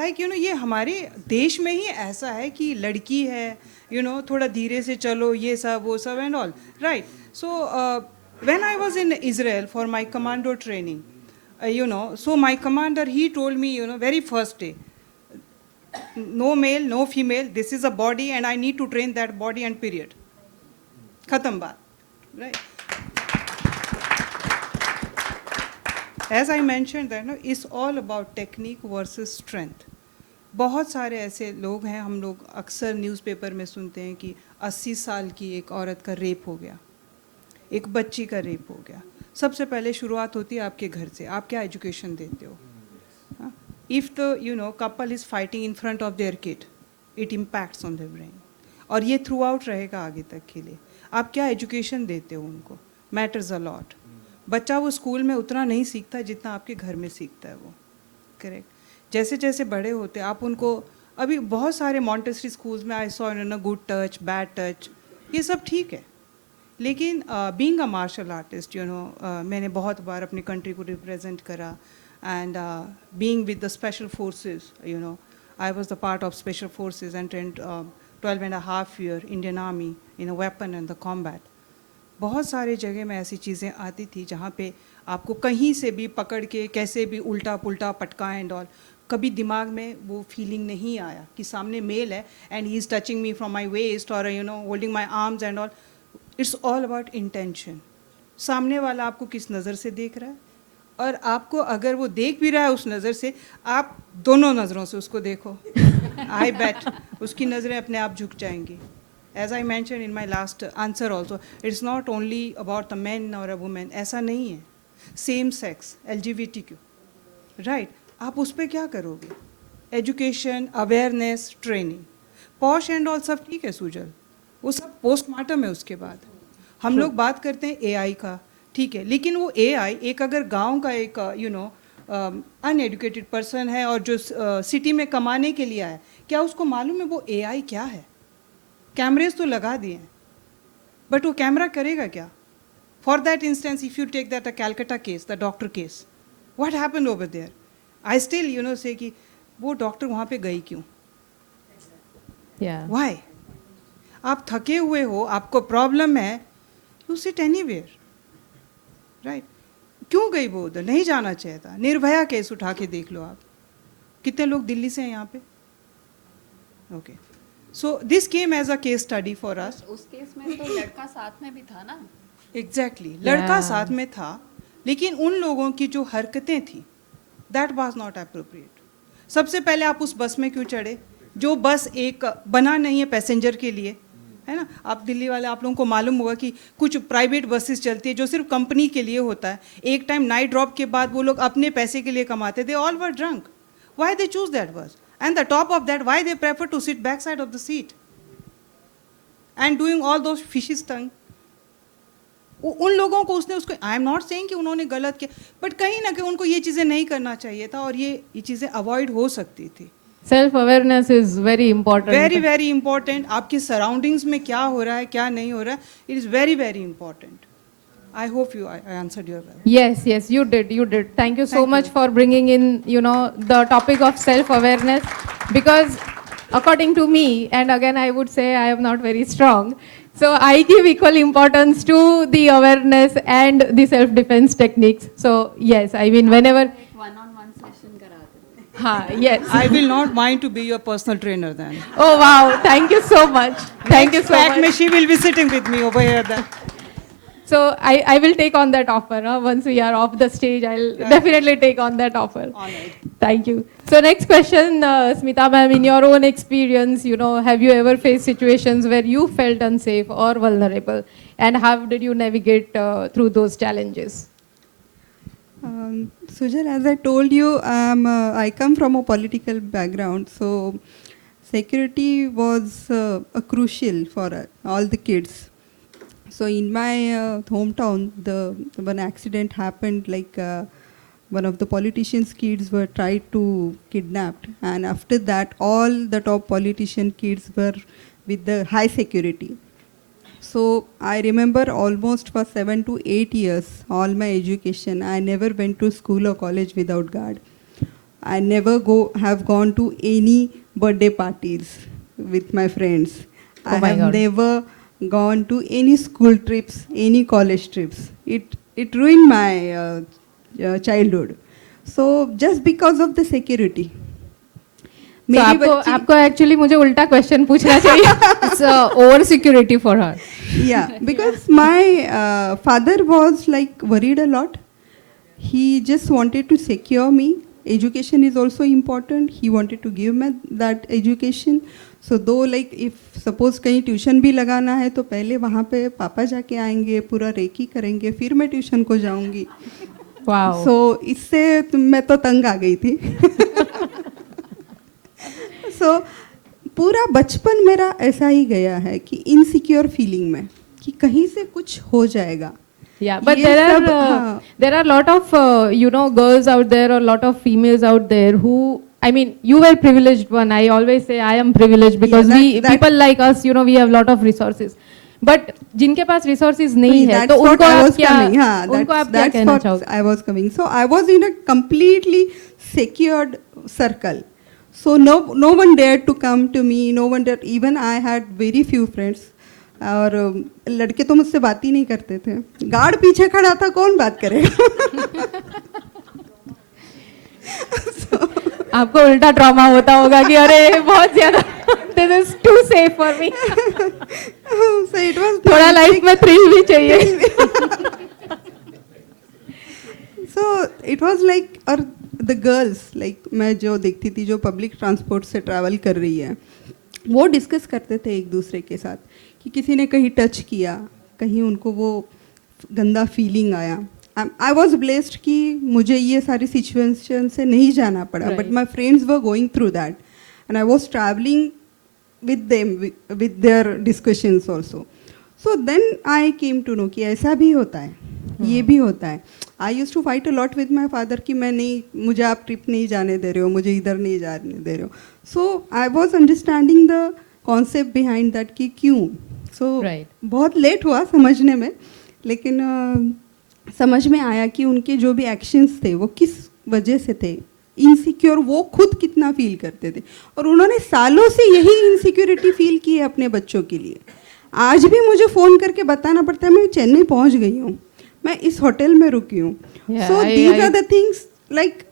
like you know, ये हमारे देश में ही ऐसा है कि लड़की है, you know, थोड़ा धीरे से चलो, ये सब वो सब and all, right? So, when I was in Israel for my commando training, you know, so my commander, he told me, you know, very first day, no male, no female, this is a body and I need to train that body and period. Khatam baat, right? As I mentioned that, no, it's all about technique versus strength. बहुत सारे ऐसे लोग हैं, हम लोग अक्सर newspaper में सुनते हैं कि 80 साल की एक औरत का रेप हो गया, एक बच्ची का रेप हो गया. सबसे पहले शुरुआत होती है आपके घर से. आप क्या एजुकेशन देते हो? If the you know couple is fighting in front of their kid, it impacts on the brain, और ये थ्रू आउट रहेगा आगे तक के लिए. आप क्या एजुकेशन देते हो उनको, मैटर्स अ लॉट. बच्चा वो स्कूल में उतना नहीं सीखता जितना आपके घर में सीखता है वो, करेक्ट. जैसे जैसे बड़े होते आप उनको, अभी बहुत सारे मॉन्टेसरी स्कूल्स में I saw no good touch, bad touch, ये सब ठीक है. लेकिन being a martial artist, you know, मैंने बहुत बार अपनी कंट्री को रिप्रेजेंट करा, and being with the special forces, you know, I was the part of special forces and trained 12.5 years Indian army in a weapon and the combat. बहुत सारे जगह में ऐसी चीज़ें आती थी जहाँ पे आपको कहीं से भी पकड़ के कैसे भी उल्टा पुल्टा पटकाएं एंड ऑल. कभी दिमाग में वो फीलिंग नहीं आया कि सामने मेल है and he is touching me from my waist और you know holding my arms and all. It's all about intention. सामने वाला आपको किस नज़र से देख रहा है, और आपको अगर वो देख भी रहा है उस नज़र से, आप दोनों नज़रों से उसको देखो. आई बेट उसकी नज़रें अपने आप झुक जाएंगी. As I mentioned in my last answer also, it's not only about the men or a woman. ऐसा नहीं है. Same sex, LGBTQ, right? आप उस पर क्या करोगे? Education, awareness, training, posh and all सब ठीक है सुजल, वो सब पोस्टमार्टम है. उसके बाद हम लोग बात करते हैं AI का, ठीक है, लेकिन वो AI एक अगर गांव का एक यू नो अनएडुकेटेड पर्सन है और जो सिटी में कमाने के लिए आया, क्या उसको मालूम है वो AI क्या है? कैमरेज तो लगा दिए हैं, बट वो कैमरा करेगा क्या? For that instance, if you take that a Calcutta case, the doctor case, what happened over there? I still you know say कि वो डॉक्टर वहाँ पे गई क्यों? व्हाई? आप थके हुए हो, आपको प्रॉब्लम है, यू सिट एनीवेयर, राइट? क्यों गई वो उधर? नहीं जाना चाहिए था. निर्भया केस उठा के देख लो आप, कितने लोग दिल्ली से हैं यहाँ पे. Okay, so this came as a case study for us. उस केस में तो लड़का साथ में भी था ना. Exactly, लड़का साथ में था, लेकिन उन लोगों की जो हरकतें थी, that was not appropriate. सबसे पहले आप उस बस में क्यों चढ़े जो बस एक बना नहीं है पैसेंजर के लिए, है ना? आप दिल्ली वाले, आप लोगों को मालूम होगा कि कुछ प्राइवेट बसेस चलती है जो सिर्फ कंपनी के लिए होता है. एक टाइम नाइट ड्रॉप के बाद वो लोग अपने पैसे के लिए कमाते थे. All were drunk. Why they choose that bus? And the top of that, why they prefer to sit backside of the seat and doing all those fishy tongue. उन लोगों को उसने उसको, आई एम नॉट सेइंग कि उन्होंने गलत किया, but कहीं ना कहीं उनको ये चीज़ें नहीं करना चाहिए था और ये चीज़ें अवॉइड हो सकती थी. Self awareness is very important. Very very important. आपकी सराउंडिंग्स में क्या हो रहा है, क्या नहीं हो रहा है, it is very very important. I hope I answered your question. Yes, you did. Thank you so much for bringing in, you know, the topic of self-awareness, because according to me, and again I would say I am not very strong, so I give equal importance to the awareness and the self-defense techniques. So yes, I mean whenever one-on-one session करा दो. हाँ, yes. I will not mind to be your personal trainer then. Oh wow, thank you so much. Thank you so Back much. में she will be sitting with me over here then. So I will take on that offer. Once we are off the stage, I'll definitely take on that offer. Honored. Thank you. So next question, Smita ma'am, in your own experience, you know, have you ever faced situations where you felt unsafe or vulnerable, and how did you navigate through those challenges? Sujal, as I told you, I come from a political background, so security was a crucial for all the kids. So in my hometown, the one accident happened, like one of the politicians' kids were tried to kidnapped, and after that, all the top politician kids were with the high security. So I remember almost for 7 to 8 years, all my education, I never went to school or college without guard. I never have gone to any birthday parties with my friends. Oh I my have God. never gone to any school trips, any college trips. It ruined my childhood. So just because of the security. So मेरी आपको बच्ची- आपको actually मुझे उल्टा question पूछना चाहिए. It's over security for her. Yeah, because my father was like worried a lot. He just wanted to secure me. Education is also important. He wanted to give me that education. So though like if suppose कहीं tuition भी लगाना है तो पहले वहाँ पे पापा जाके आएंगे, पूरा रेकी करेंगे, फिर मैं ट्यूशन को जाऊँगी. Wow. So इससे मैं तो तंग आ गई थी. So पूरा बचपन मेरा ऐसा ही गया है कि इनसिक्योर फीलिंग में कि कहीं से कुछ हो जाएगा. Yeah, but ये there सब, are हाँ. there are lot of girls out there or lot of females out there who, I mean, you were privileged one. I always say I am privileged because that- people like us, we have lot of resources. But जिनके पास resources नहीं है, That's तो what उनको I आप was क्या coming. हाँ, उनको आप क्या that's कहना what चाहोगे? I was coming. So I was in a completely secured circle. So no one dared to come to me. No one dared. Even I had very few friends. और लड़के तो मुझसे बात ही नहीं करते थे. गार्ड पीछे खड़ा था, कौन बात करेगा? आपको उल्टा ट्रॉमा होता होगा कि अरे बहुत ज्यादा this is too safe for me. So it was थोड़ा लाइफ में थ्रिल भी चाहिए. So it was like, और the girls, like मैं जो देखती थी जो पब्लिक ट्रांसपोर्ट से ट्रैवल कर रही है, वो डिस्कस करते थे एक दूसरे के साथ कि किसी ने कहीं टच किया, कहीं उनको वो गंदा फीलिंग आया. आई वॉज ब्लेस्ड कि मुझे ये सारी सिचुएशन से नहीं जाना पड़ा, but my friends were going through that and I was travelling with them, with their discussions also. So then I came to know कि ऐसा भी होता है, ये भी होता है. I used to fight a lot with my father कि मैं नहीं, मुझे आप ट्रिप नहीं जाने दे रहे हो, मुझे इधर नहीं जाने दे रहे हो. So I was understanding the concept behind that कि क्यों. So बहुत लेट हुआ समझने में, लेकिन समझ में आया कि उनके जो भी एक्शंस थे वो किस वजह से थे. इनसिक्योर वो खुद कितना फील करते थे और उन्होंने सालों से यही इनसिक्योरिटी फील की है अपने बच्चों के लिए. आज भी मुझे फ़ोन करके बताना पड़ता है मैं चेन्नई पहुंच गई हूँ, मैं इस होटल में रुकी हूँ. So these are the things like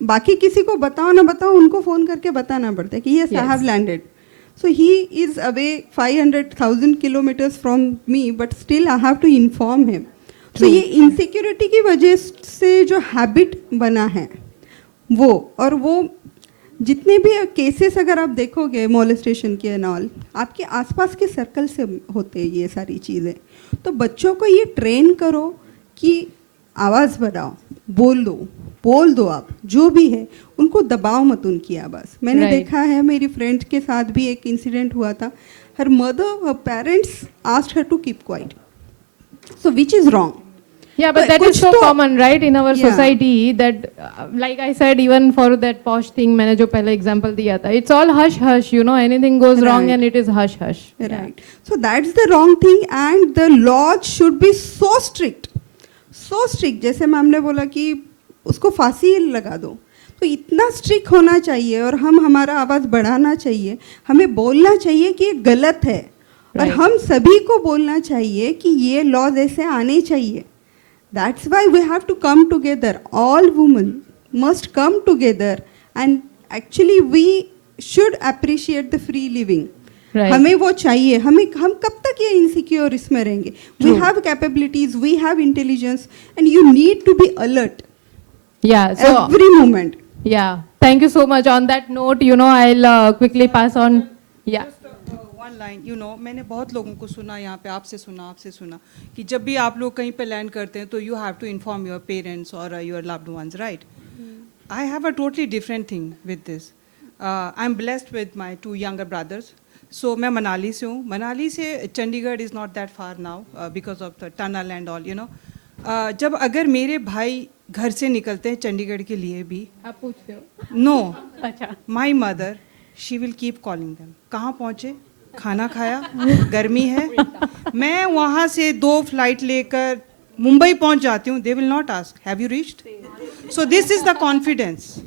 बाकी किसी को बताओ ना बताओ, उनको फ़ोन करके बताना पड़ता है कि yes I have landed. So he is away 500,000 kilometres from me, but still I have to inform him. तो ये इनसिक्योरिटी की वजह से जो हैबिट बना है वो, और वो जितने भी केसेस अगर आप देखोगे मोलेस्टेशन के एंड ऑल, आपके आसपास के सर्कल से होते हैं ये सारी चीज़ें. तो बच्चों को ये ट्रेन करो कि आवाज़ बढ़ाओ, बोल दो आप जो भी है, उनको दबाओ मत उनकी आवाज़. मैंने देखा है मेरी फ्रेंड के साथ भी एक इंसिडेंट हुआ था. Her mother, her parents asked her to keep quiet, so which is wrong. Yeah, but that is so common, right, in our society that, like I said, even for that posh thing, मैंने जो पहले example दिया था, it's all hush hush, anything goes wrong and it is hush hush. Right. So that's the wrong thing, and the laws should be so strict. जैसे ma'am ने बोला कि उसको फांसी लगा दो, तो इतना स्ट्रिक्ट होना चाहिए और हम हमारा आवाज़ बढ़ाना चाहिए, हमें बोलना चाहिए कि ये गलत है. और हम सभी को बोलना चाहिए कि ये लॉज ऐसे आने चाहिए. That's why we have to come together. All women must come together, and actually we should appreciate the free living. हमें वो चाहिए. हम कब तक ये insecure इसमें रहेंगे? We have capabilities, we have intelligence, and you need to be alert. Yeah. So every moment. Yeah. Thank you so much. On that note, I'll quickly pass on. Yeah. Just one line, you know, मैंने बहुत लोगों को सुना यहाँ पे, आपसे सुना कि जब भी आप लोग कहीं पे लैंड करते हैं तो you have to inform your parents or your loved ones, right? I have a totally different thing with this. I'm blessed with my 2 younger brothers. So मैं मनाली से हूँ. मनाली से Chandigarh is not that far now because of the tunnel and all, you know. जब अगर मेरे भाई घर से निकलते हैं चंडीगढ़ के लिए भी, आप पूछते हो? no, अच्छा. my mother, she will keep calling them. कहाँ पहुँचे? खाना खाया? गर्मी है? मैं वहाँ से 2 फ्लाइट लेकर मुंबई पहुँच जाती हूँ. They will not ask, have you reached? So this is the confidence.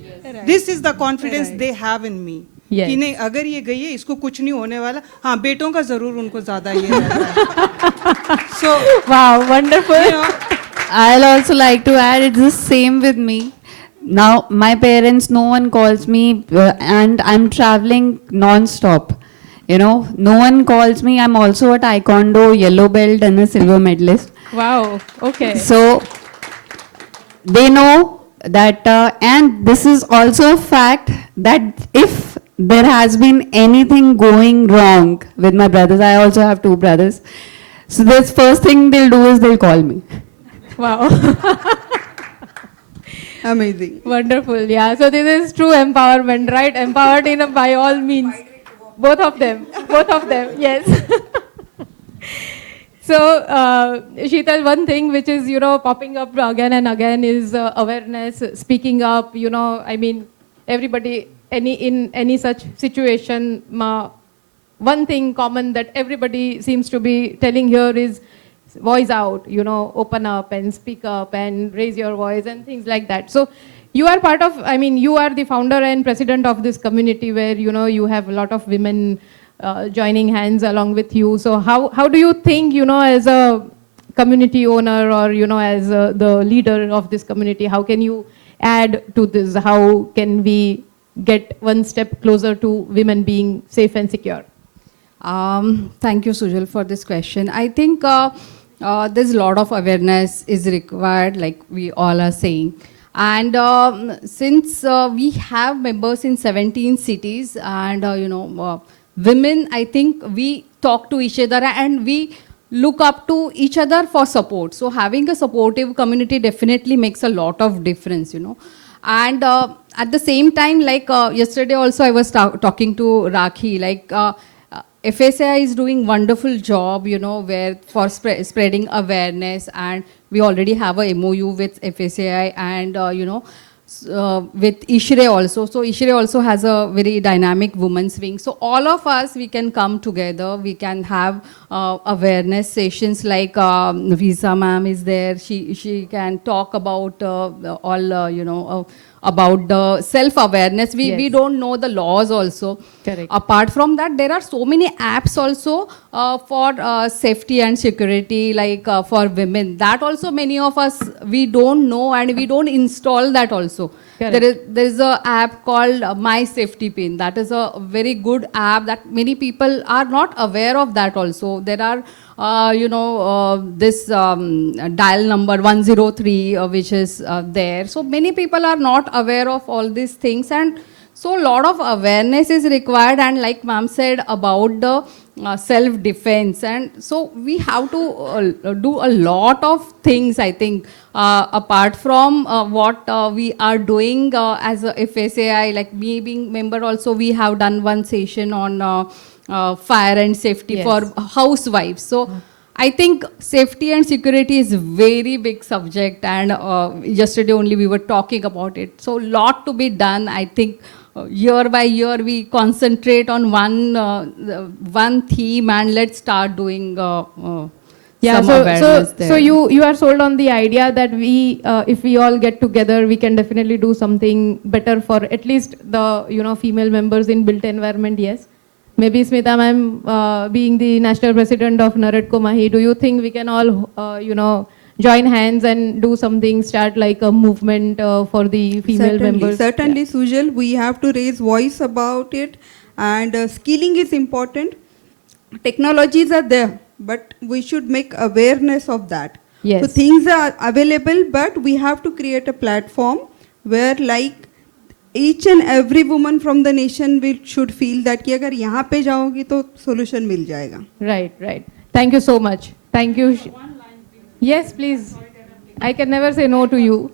This is the confidence they have in me. Yes. कि नहीं, अगर ये गई है इसको कुछ नहीं होने वाला. हाँ, बेटों का जरूर उनको ज़्यादा ये रहता है. So Wow, wonderful. you know, I'll also like to add, it's the same with me. Now, my parents, no one calls me, and I'm traveling non-stop. You know, no one calls me. I'm also a taekwondo yellow belt and a silver medalist. Wow, okay. So, they know that, and this is also a fact that if there has been anything going wrong with my brothers, I also have 2 brothers. So, this first thing they'll do is they'll call me. Wow. Amazing. Wonderful, yeah. So this is true empowerment, right? Empowered in a, by all means. Both of them, yes. So, Sheetal, one thing which is, you know, popping up again and again is awareness, speaking up, you know, I mean, everybody, in any such situation, one thing common that everybody seems to be telling here is voice out, you know, open up and speak up and raise your voice and things like that. So you are part of, I mean, you are the founder and president of this community where, you know, you have a lot of women joining hands along with you. So how do you think, you know, as a community owner or, you know, as the leader of this community, how can you add to this? How can we get one step closer to women being safe and secure? Thank you, Sujal, for this question. I think there's a lot of awareness is required, like we all are saying. And since we have members in 17 cities and, you know, women, I think we talk to each other and we look up to each other for support. So having a supportive community definitely makes a lot of difference, you know. And at the same time, like yesterday also I was talking to Rakhi, like FSAI is doing wonderful job, you know, where for spreading awareness, and we already have a MOU with FSAI and, you know, with ISHRE also. So ISHRE also has a very dynamic women's wing. So all of us, we can come together. We can have awareness sessions like Visa ma'am is there. She can talk about all, you know, about the self-awareness. We don't know the laws also. Correct. Apart from that, there are so many apps also for safety and security, like for women. That also many of us, we don't know and we don't install that also. Correct. There is a app called My Safety Pin. That is a very good app that many people are not aware of that also. There are, you know, this dial number 103, which is there. So many people are not aware of all these things, and so a lot of awareness is required. And like ma'am said about the self-defense, and so we have to do a lot of things, I think, apart from what we are doing as a FSAI, like me being member also, we have done one session on fire and safety for housewives. So I think safety and security is a very big subject, and yesterday only we were talking about it. So lot to be done. I think year by year we concentrate on one theme and let's start doing some awareness there. So you are sold on the idea that we, if we all get together, we can definitely do something better for at least the, you know, female members in built environment. Yes. Maybe Smita ma'am, being the national president of NAREDCO Mahi, do you think we can all, you know, join hands and do something, start like a movement for the female members? Certainly, Sujal, we have to raise voice about it, and skilling is important. Technologies are there, but we should make awareness of that. Yes. So things are available, but we have to create a platform where, like, each and every woman from the nation should feel that कि अगर यहाँ पे जाओगी तो solution मिल जाएगा. Right, right. Thank you so much. Thank you. Yes, please. I can never say no to you.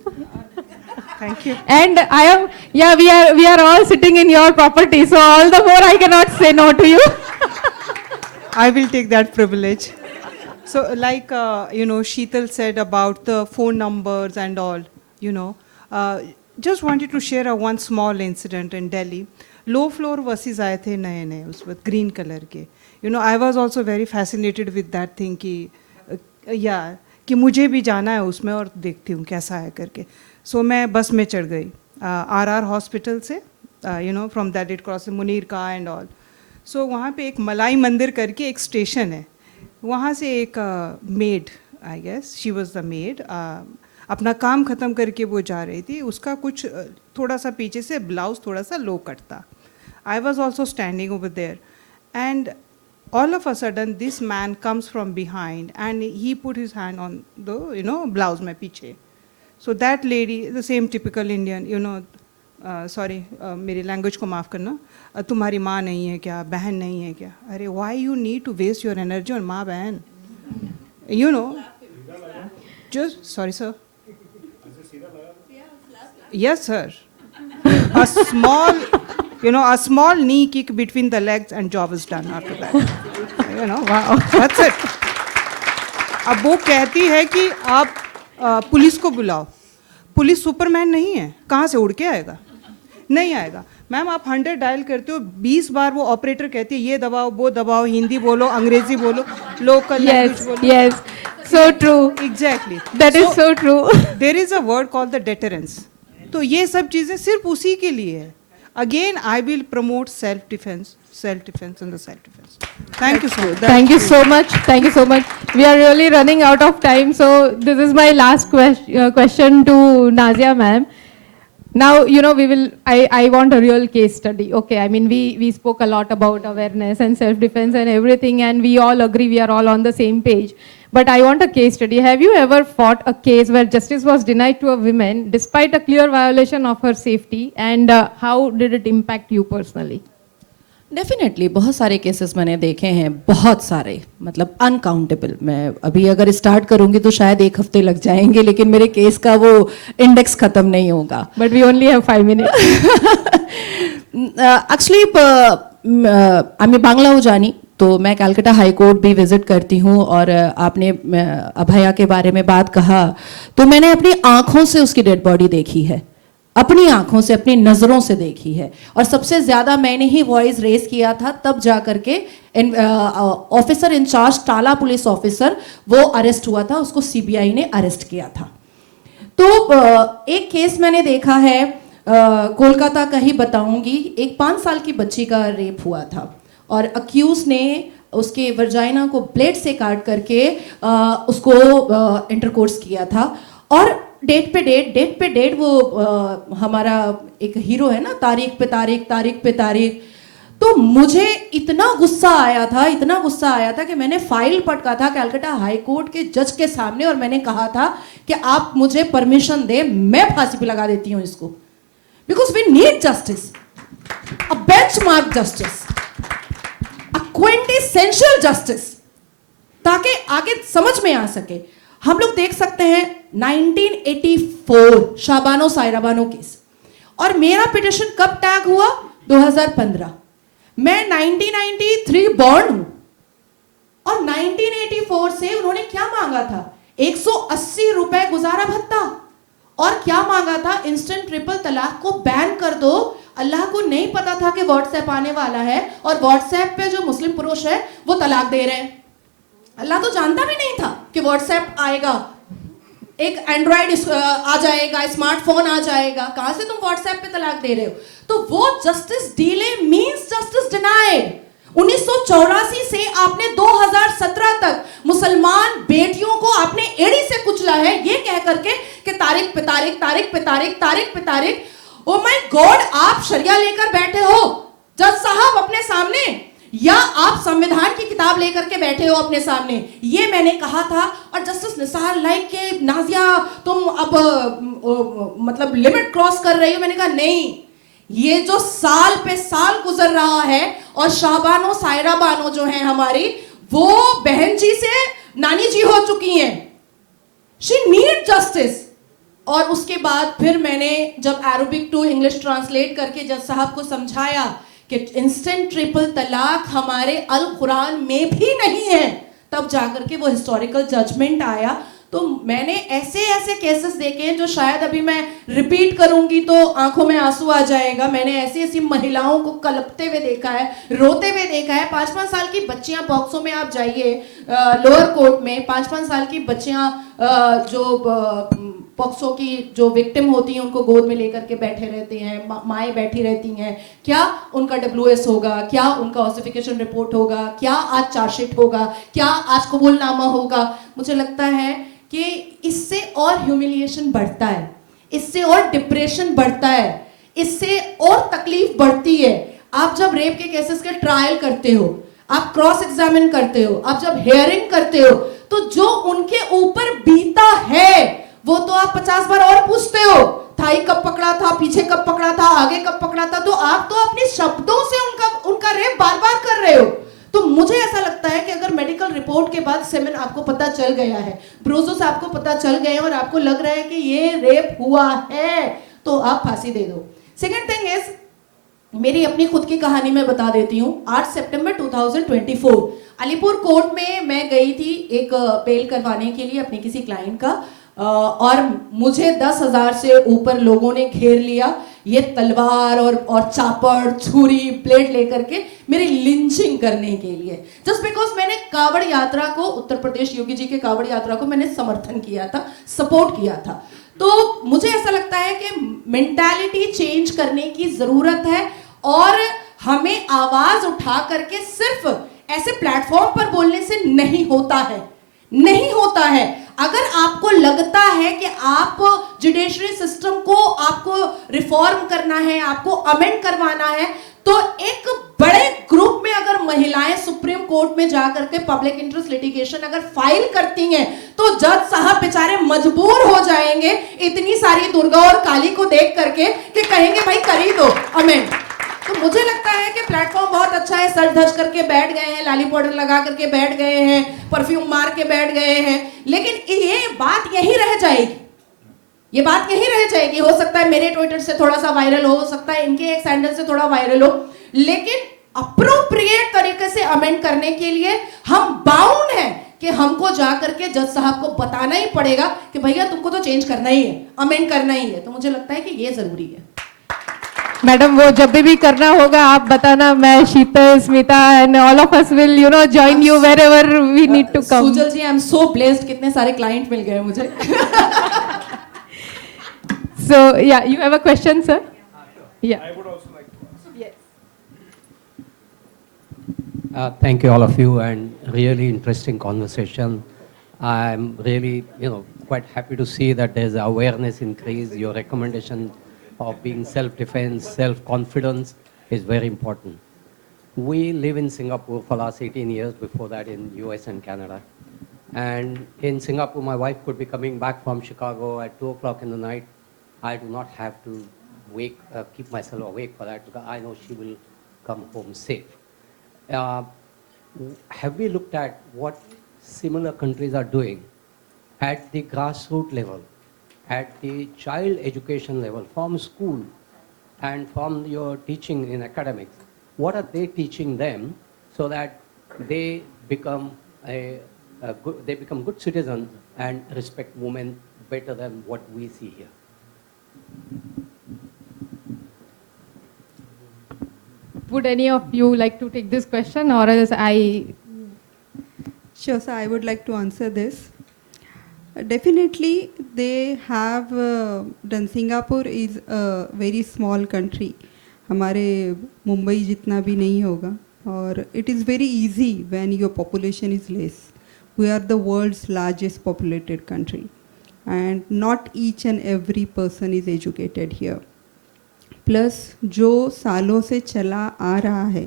Thank you. And I am, yeah, we are all sitting in your property, so all the more I cannot say no to you. I will take that privilege. So, like, Sheetal said about the phone numbers and all, just wanted to share one small incident in Delhi. Low floor buses आए थे नए उस वक्त green color के. I was also very fascinated with that thing कि मुझे भी जाना है उसमें और देखती हूँ कैसा है करके. So मैं बस में चढ़ गई RR हॉस्पिटल से from that it crosses Munir का and all. So वहाँ पे एक मलाई मंदिर करके एक स्टेशन है. वहाँ से एक maid, I guess she was the maid, अपना काम ख़त्म करके वो जा रही थी. उसका कुछ थोड़ा सा पीछे से ब्लाउज थोड़ा सा लो कट था. I was also standing over there and all of a sudden this man comes from behind and he put his hand on the blouse mein piche. So that lady, the same typical Indian, sorry मेरी language को माफ़ करना, तुम्हारी माँ नहीं है क्या, बहन नहीं है क्या. अरे why you need to waste your energy on माँ बहन, just sorry sir, yes sir, a small knee kick between the legs and job is done after that. Wow, that's it. अब वो कहती है कि आप पुलिस को बुलाओ. पुलिस सुपरमैन नहीं है, कहाँ से उड़ के आएगा, नहीं आएगा. मैम आप 100 डायल करते हो, 20 बार वो ऑपरेटर कहती है ये दबाओ वो दबाओ, हिंदी बोलो अंग्रेजी बोलो, लोकल लैंग्वेज बोलो. Yes, so true. Exactly. That is so true. There is a word called the deterrence. तो ये सब चीज़ें सिर्फ उसी के लिए है. Again, I will promote self-defense and the self-defense. Thank you so much. Thank you so much. Thank you so much. We are really running out of time, so this is my last question to Nazia ma'am. Now, I want a real case study. Okay, I mean, we spoke a lot about awareness and self-defense and everything, and we all agree, we are all on the same page. But I want a case study. Have you ever fought a case where justice was denied to a woman despite a clear violation of her safety, and how did it impact you personally? Definitely बहुत सारे cases मैंने देखे हैं, बहुत सारे, मतलब uncountable. मैं अभी अगर स्टार्ट करूंगी तो शायद 1 हफ्ते लग जाएंगे, लेकिन मेरे केस का वो इंडेक्स खत्म नहीं होगा. But we only have 5 minutes. Actually আমি বাংলাও জানি, तो मैं कलकत्ता हाई कोर्ट भी विजिट करती हूँ. और आपने अभया के बारे में बात कहा, तो मैंने अपनी आंखों से उसकी डेड बॉडी देखी है, अपनी आंखों से, अपनी नज़रों से देखी है. और सबसे ज़्यादा मैंने ही वॉइस रेस किया था तब जा करके ऑफिसर इंचार्ज टाला पुलिस ऑफिसर वो अरेस्ट हुआ था, उसको सीबीआई ने अरेस्ट किया था. तो एक केस मैंने देखा है, कोलकाता का ही बताऊंगी. एक 5 साल की बच्ची का रेप हुआ था और अक्यूज ने उसके वर्जाइना को ब्लेड से काट करके उसको इंटरकोर्स किया था. और डेट पे डेट वो हमारा एक हीरो है ना, तारीख पे तारीख. तो मुझे इतना गुस्सा आया था कि मैंने फाइल पटका था कलकत्ता हाई कोर्ट के जज के सामने और मैंने कहा था कि आप मुझे परमिशन दे, मैं फांसी पे लगा देती हूँ इसको. Because we need justice, a benchmark justice, a quintessential justice, ताकि आगे समझ में आ सके. हम लोग देख सकते हैं 1984 शाबानो सायराबानो केस, और मेरा पिटिशन कब टैग हुआ, 2015. मैं 1993 बॉर्न हूं और 1984 से उन्होंने क्या मांगा था, 180 रुपए गुजारा भत्ता, और क्या मांगा था, इंस्टेंट ट्रिपल तलाक को बैन कर दो. अल्लाह को नहीं पता था कि व्हाट्सएप आने वाला है और व्हाट्सएप पे जो मुस्लिम पुरुष है वो तलाक दे रहे हैं. अल्लाह तो जानता भी नहीं था कि व्हाट्सएप आएगा, एक एंड्रॉइड आ जाएगा, स्मार्टफोन आ जाएगा, कहां से तुम व्हाट्सएप पे तलाक दे रहे हो. तो वो justice delay means justice denied. 1984 से आपने 2017 तक मुसलमान बेटियों को आपने एड़ी से कुचला है, ये कह करके कि तारीख पे तारीख. ओ माय गॉड, आप शरिया लेकर बैठे हो जज साहब अपने सामने, या आप संविधान की किताब लेकर के बैठे हो अपने सामने, ये मैंने कहा था. और जस्टिस निसार लाइक के नाजिया तुम अब मतलब लिमिट क्रॉस कर रही हो. मैंने कहा नहीं, ये जो साल पे साल गुजर रहा है, और शाहबानो सायरा बानो जो है हमारी, वो बहन जी से नानी जी हो चुकी हैं, शी नीड जस्टिस। और उसके बाद फिर मैंने जब अरबिक टू इंग्लिश ट्रांसलेट करके जज साहब को समझाया कि इंस्टेंट ट्रिपल तलाक हमारे अल कुरान में भी नहीं है, तब जाकर के वो हिस्टोरिकल जजमेंट आया। तो मैंने ऐसे ऐसे केसेस देखे हैं जो शायद अभी मैं रिपीट करूंगी तो आंखों में आंसू आ जाएगा। मैंने ऐसी ऐसी महिलाओं को कलपते हुए देखा है, रोते हुए देखा है। 5-5 साल की बच्चियां, बॉक्सों में आप जाइए लोअर कोर्ट में, 5-5 साल की बच्चियां जो पॉक्सो की जो विक्टिम होती हैं उनको गोद में लेकर के बैठे रहते हैं, माएँ बैठी रहती हैं। क्या उनका WS होगा, क्या उनका ऑसिफिकेशन रिपोर्ट होगा, क्या आज चार्जशीट होगा, क्या आज कबूलनामा होगा। मुझे लगता है कि इससे और ह्यूमिलिएशन बढ़ता है, इससे और डिप्रेशन बढ़ता है, इससे और तकलीफ बढ़ती है। आप जब रेप के केसेस के ट्रायल करते हो, आप क्रॉस एग्जामिन करते हो, आप जब हेयरिंग करते हो, तो जो उनके ऊपर बीता है वो तो आप 50 बार और पूछते हो, थाई कब पकड़ा था, पीछे कब पकड़ा था, आगे कब पकड़ा था। तो आप तो अपने शब्दों से उनका रेप बार बार कर रहे हो। तो मुझे ऐसा लगता है कि अगर मेडिकल रिपोर्ट के बाद सेमेन आपको पता चल गया है, ब्रूसेस आपको पता चल गए हैं और आपको लग रहा है कि ये रेप हुआ है, तो आप फांसी दे दो। सेकेंड थिंग इज, मेरी अपनी खुद की कहानी मैं बता देती हूँ। 8 सितंबर 2024 अलीपुर कोर्ट में मैं गई थी एक बेल करवाने के लिए अपने किसी क्लाइंट का, और मुझे 10,000 से ऊपर लोगों ने घेर लिया, ये तलवार और चापड़, छुरी, ब्लेड लेकर के मेरी लिंचिंग करने के लिए, जस्ट बिकॉज मैंने कावड़ यात्रा को, उत्तर प्रदेश योगी जी के कावड़ यात्रा को मैंने समर्थन किया था, सपोर्ट किया था। तो मुझे ऐसा लगता है कि मेंटालिटी चेंज करने की जरूरत है, और हमें आवाज उठा करके सिर्फ ऐसे प्लेटफॉर्म पर बोलने से नहीं होता है, नहीं होता है। अगर आपको लगता है कि आप जुडिशरी सिस्टम को आपको रिफॉर्म करना है, आपको अमेंड करवाना है, तो एक बड़े ग्रुप में अगर महिलाएं सुप्रीम कोर्ट में जाकर के पब्लिक इंटरेस्ट लिटिगेशन अगर फाइल करती हैं, तो जज साहब बेचारे मजबूर हो जाएंगे इतनी सारी दुर्गा और काली को देख करके कि कहेंगे भाई कर ही दो अमेंड। तो मुझे लगता है कि प्लेटफॉर्म बहुत अच्छा है, सज धज करके बैठ गए हैं, लाली पाउडर लगा करके बैठ गए हैं, परफ्यूम मार के बैठ गए हैं, लेकिन ये बात यही रह जाएगी, ये बात यही रह जाएगी। हो सकता है मेरे ट्विटर से थोड़ा सा वायरल हो सकता है इनके एक सैंडल से थोड़ा वायरल हो, लेकिन अप्रोप्रिएट तरीके से अमेंड करने के लिए हम बाउंड हैं कि हमको जा करके जज साहब को बताना ही पड़ेगा कि भैया तुमको तो चेंज करना ही है, अमेंड करना ही है। तो मुझे लगता है कि ये जरूरी है। मैडम, वो जब भी करना होगा आप बताना, मैं Sheetal, Smita and all of us will join you wherever we need to come. Sujal ji, I am so blessed, कितने सारे क्लाइंट मिल गए मुझे। So yeah, you have a question, sir? Yeah. I would also like to ask. Yes. Thank you all of you, and really interesting conversation. I'm really, quite happy to see that there's awareness increase. Your recommendation of being self-defense, self-confidence is very important. We live in Singapore for last 18 years, before that in US and Canada. And in Singapore, my wife could be coming back from Chicago at 2 o'clock in the night. I do not have to keep myself awake for that, because I know she will come home safe. Have we looked at what similar countries are doing at the grassroots level, at the child education level, from school and from your teaching in academics? What are they teaching them so that they become good citizens and respect women better than what we see here? Would any of you like to take this question, or else I? Sure, sir, I would like to answer this. Definitely, they have done. Singapore is a very small country. हमारे मुंबई जितना भी नहीं होगा, और it is very easy when your population is less. We are the world's largest populated country, and not each and every person is educated here. Plus जो सालों से चला आ रहा है,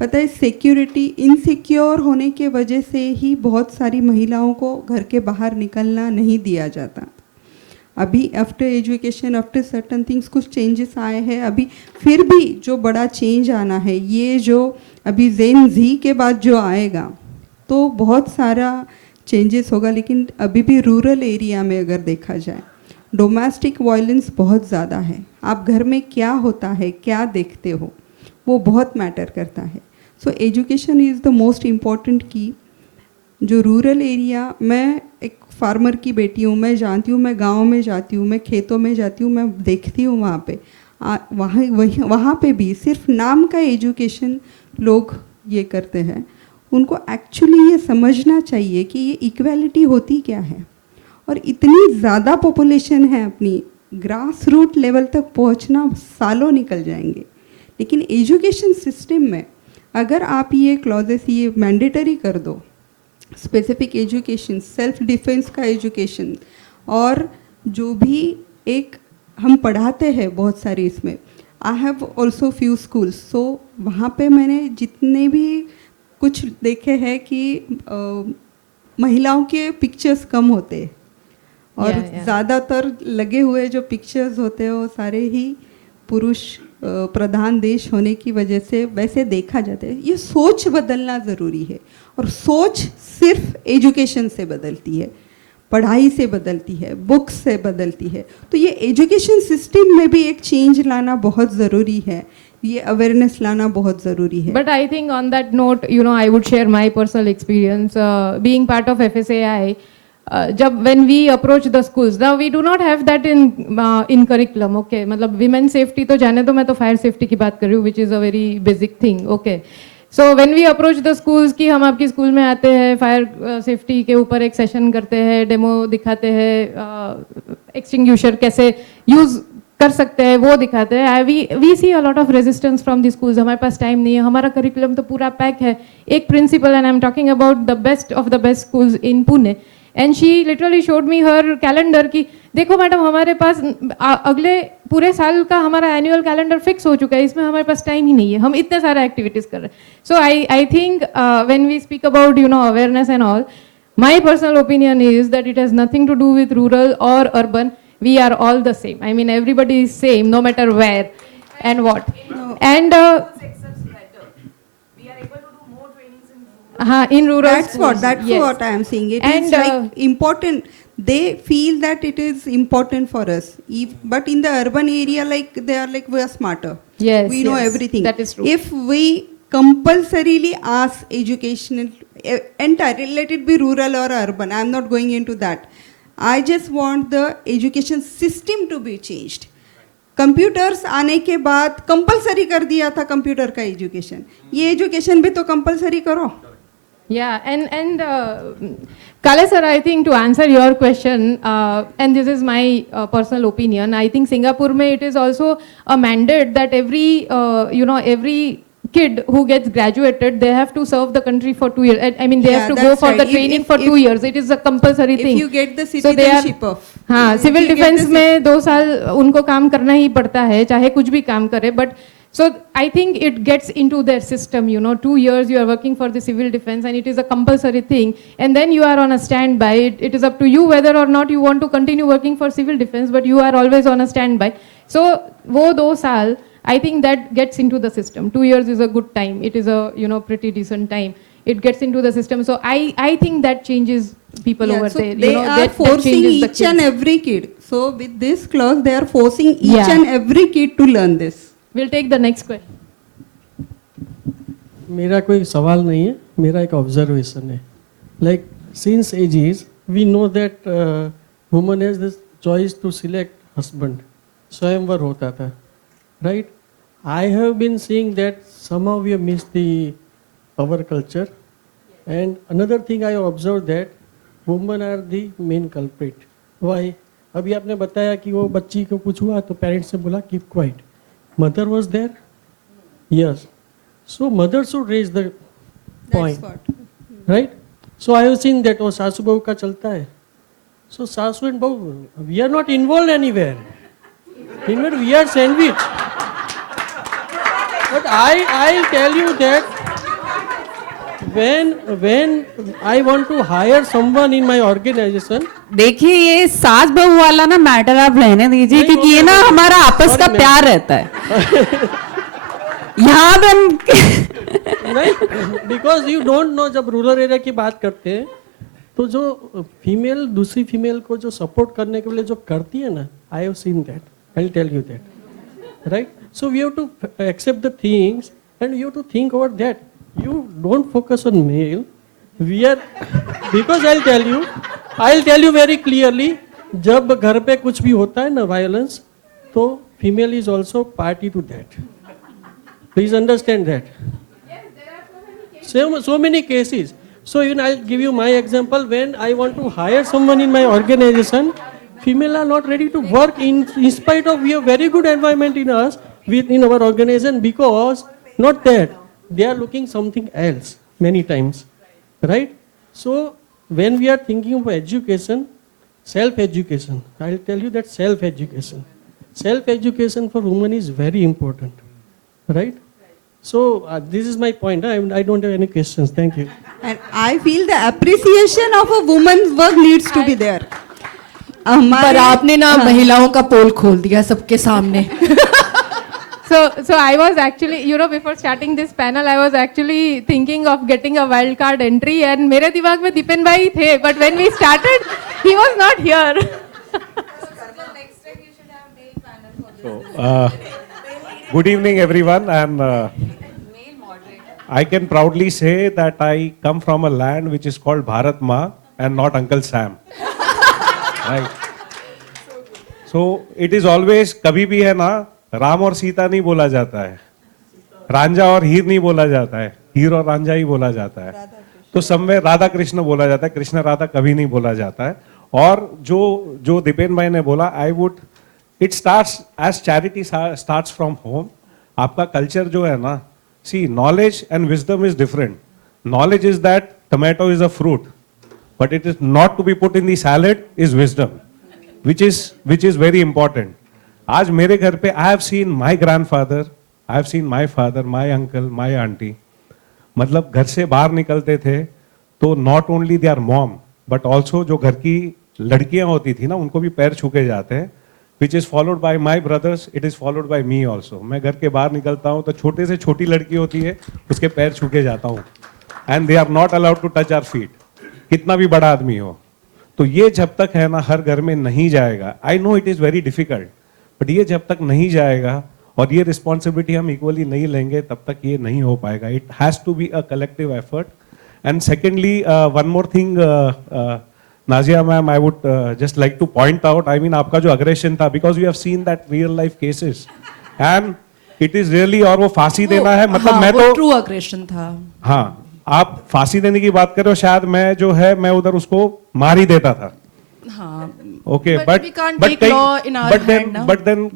पता है, सिक्योरिटी इनसिक्योर होने के वजह से ही बहुत सारी महिलाओं को घर के बाहर निकलना नहीं दिया जाता। अभी after education after certain things कुछ चेंजेस आए हैं अभी, फिर भी जो बड़ा चेंज आना है ये जो अभी जेन जी के बाद जो आएगा तो बहुत सारा चेंजेस होगा, लेकिन अभी भी रूरल एरिया में अगर देखा जाए डोमेस्टिक वायलेंस बहुत ज़्यादा है। आप घर में क्या होता है, क्या देखते हो, वो बहुत मैटर करता है। So education is the most important की। जो रूरल एरिया, मैं एक फार्मर की बेटी हूँ, मैं जानती हूँ, मैं गांव में जाती हूँ, मैं खेतों में जाती हूँ, मैं देखती हूँ वहाँ पे वहाँ पे भी सिर्फ नाम का एजुकेशन लोग ये करते हैं। उनको एक्चुअली ये समझना चाहिए कि ये इक्वालिटी होती क्या है। और इतनी ज़्यादा पॉपुलेशन है, अपनी ग्रास रूट लेवल तक पहुंचना सालों निकल जाएंगे, लेकिन एजुकेशन सिस्टम में अगर आप ये क्लॉजेस ये मैंडेटरी कर दो, स्पेसिफिक एजुकेशन, सेल्फ डिफेंस का एजुकेशन, और जो भी एक हम पढ़ाते हैं बहुत सारे इसमें, I have also few schools, so वहाँ पे मैंने जितने भी कुछ देखे हैं कि महिलाओं के पिक्चर्स कम होते हैं और ज़्यादातर लगे हुए जो पिक्चर्स होते हैं वो सारे ही पुरुष प्रधान देश होने की वजह से वैसे देखा जाता है। ये सोच बदलना ज़रूरी है, और सोच सिर्फ एजुकेशन से बदलती है, पढ़ाई से बदलती है, बुक्स से बदलती है। तो ये एजुकेशन सिस्टम में भी एक चेंज लाना बहुत ज़रूरी है, ये अवेयरनेस लाना बहुत ज़रूरी है। But I think on that note, I would share my personal experience being part of FSAI. जब when we approach the schools, now we do not have that in curriculum, okay? मतलब women safety तो जाने दो, मैं तो fire safety की बात कर रही हूँ, which is a very basic thing, okay? So when we approach the schools कि हम आपकी स्कूल में आते हैं, फायर सेफ्टी के ऊपर एक सेशन करते हैं, डेमो दिखाते हैं, एक्सटिंग्विशर कैसे यूज़ कर सकते हैं वो दिखाते हैं। We see a lot of resistance from the schools, हमारे पास टाइम नहीं है, हमारा करिकुलम तो पूरा पैक है। एक principal, and I am talking about the best of the best schools in Pune, and she literally showed me her calendar कि देखो मैडम, हमारे पास अगले पूरे साल का हमारा एनुअल कैलेंडर फिक्स हो चुका है, इसमें हमारे पास टाइम ही नहीं है, हम इतने सारे एक्टिविटीज़ कर रहे हैं। So I think when we speak about awareness and all, my personal opinion is that it has nothing to do with rural और urban. We are all the same. I mean, everybody is same, no matter where and what. And we are able to do more trainings in rural. in rural. That's what I am saying. It And, is like important. They feel that it is important for us. But in the urban area, like they are like we are smarter. Yes, we know yes, everything. that is true. If we compulsorily ask educational entire, let it be rural or urban, I am not going into that. I just want the education system to be changed. Computers आने के बाद compulsory कर दिया था computer का education, ये education भी तो कंपलसरी करो. Yeah, and Kale sir, I think to answer your question, and this is my personal opinion, I think Singapore mein it is also a mandate that every kid who gets graduated, they have to serve the country for 2 years. I mean, they have to go that's for right. the training for 2 years. It is a compulsory thing. If you get the So they are- citizenship of, हाँ, if civil you get defence the में 2 साल उनको काम करना ही पड़ता है, चाहे कुछ भी काम करे. But so I think it gets into their system, 2 years you are working for the civil defense and it is a compulsory thing, and then you are on a standby. It is up to you whether or not you want to continue working for civil defense, but you are always on a standby. So वो 2 साल, I think that gets into the system. 2 years is a good time. It is a pretty decent time. It gets into the system. So I think that changes people over so there. they are that forcing changes the each and kids. every kid. So with this clause, they are forcing each Yeah. and every kid to learn this. We'll take the next question. मेरा कोई सवाल नहीं है, मेरा एक observation है. Like since ages we know that woman has this choice to select husband. Swayamvar होता था, right? I have been seeing that somehow we have missed the our culture. And another thing I observe that woman are the main culprit. Why? अभी आपने बताया कि वो बच्ची को कुछ हुआ तो पेरेंट्स ने बोला keep quiet. Mother was there, yes. So mother should raise the point, right? So I have seen that सासू बहू का चलता है. So सासू and बहू, we are not involved anywhere. In fact, we are sandwiched. But I tell you that when I want to hire someone in my organization, देखिए ये सास बहू वाला ना मैटर आप रहने दीजिए, नहीं, क्योंकि ये ना हमारा आपस का sorry, प्यार रहता है यहाँ पे नहीं, बिकॉज यू डोंट नो, जब रूरल एरिया की बात करते हैं तो जो फीमेल दूसरी फीमेल को जो सपोर्ट करने के लिए जो करती है ना, I have seen that, I will tell you that, right? So we have to accept the things and you have to think about that. You don't focus on male. We are, because I'll tell you very clearly, जब घर पे कुछ भी होता है ना violence, तो female is also party to that. Please understand that. Yes, there are so many cases. So many cases. So even I'll give you my example. When I want to hire someone in my organization, female are not ready to work in spite of we have very good environment in us within our organization, because not that. They are looking something else many times, right? So when we are thinking of education, self-education, I'll tell you that self-education for women is very important, right? So this is my point. I don't have any questions. Thank you. And I feel the appreciation of a woman's work needs to be there. पर आपने ना महिलाओं का पोल खोल दिया सबके सामने. So I was actually, before starting this panel, I was actually thinking of getting a wild card entry, and मेरे दिमाग में दीपेन भाई थे, but when we started, he was not here. So, good evening, everyone, and I can proudly say that I come from a land which is called Bharat Ma and not Uncle Sam. Right? So it is always, कभी भी है ना, राम और सीता नहीं बोला जाता है, रांझा और हीर नहीं बोला जाता है, हीर और रांझा ही बोला जाता है. तो सब में राधा कृष्ण बोला जाता है, कृष्ण राधा कभी नहीं बोला जाता है. और जो दीपेन भाई ने बोला, I would, it starts as charity starts from home. आपका कल्चर जो है ना, see, knowledge and wisdom is different. Knowledge is that tomato is a fruit, but it is not to be put in the salad is wisdom, which is very important. आज मेरे घर पे I have seen my grandfather, I have seen my father, my uncle, my aunty, मतलब घर से बाहर निकलते थे तो not only there mom but also जो घर की लड़कियां होती थी ना, उनको भी पैर छू के जाते हैं. Which is followed by my brothers, it is followed by me also. मैं घर के बाहर निकलता हूँ तो छोटे से छोटी लड़की होती है, उसके पैर छू के जाता हूँ. And they are not allowed to touch our feet, कितना भी बड़ा आदमी हो. तो ये जब तक है ना हर घर में नहीं जाएगा, I know it is very difficult, but ये जब तक नहीं जाएगा और ये रिस्पॉन्सिबिलिटी हम इक्वली नहीं लेंगे, तब तक ये नहीं हो पाएगा. It has to be a collective effort. And secondly, one more thing, Nazia ma'am, I would just like to point out, I mean आपका जो अग्रेशन था, because we have seen that real life cases and it is really, और वो फांसी देना है, मतलब हाँ, मैं वो तो ट्रू अग्रेशन था. हाँ, आप फांसी देने की बात कर रहे हो, शायद मैं जो है मैं उधर उसको मार ही देता था. हाँ, okay, but we can't take law in our hand now. But then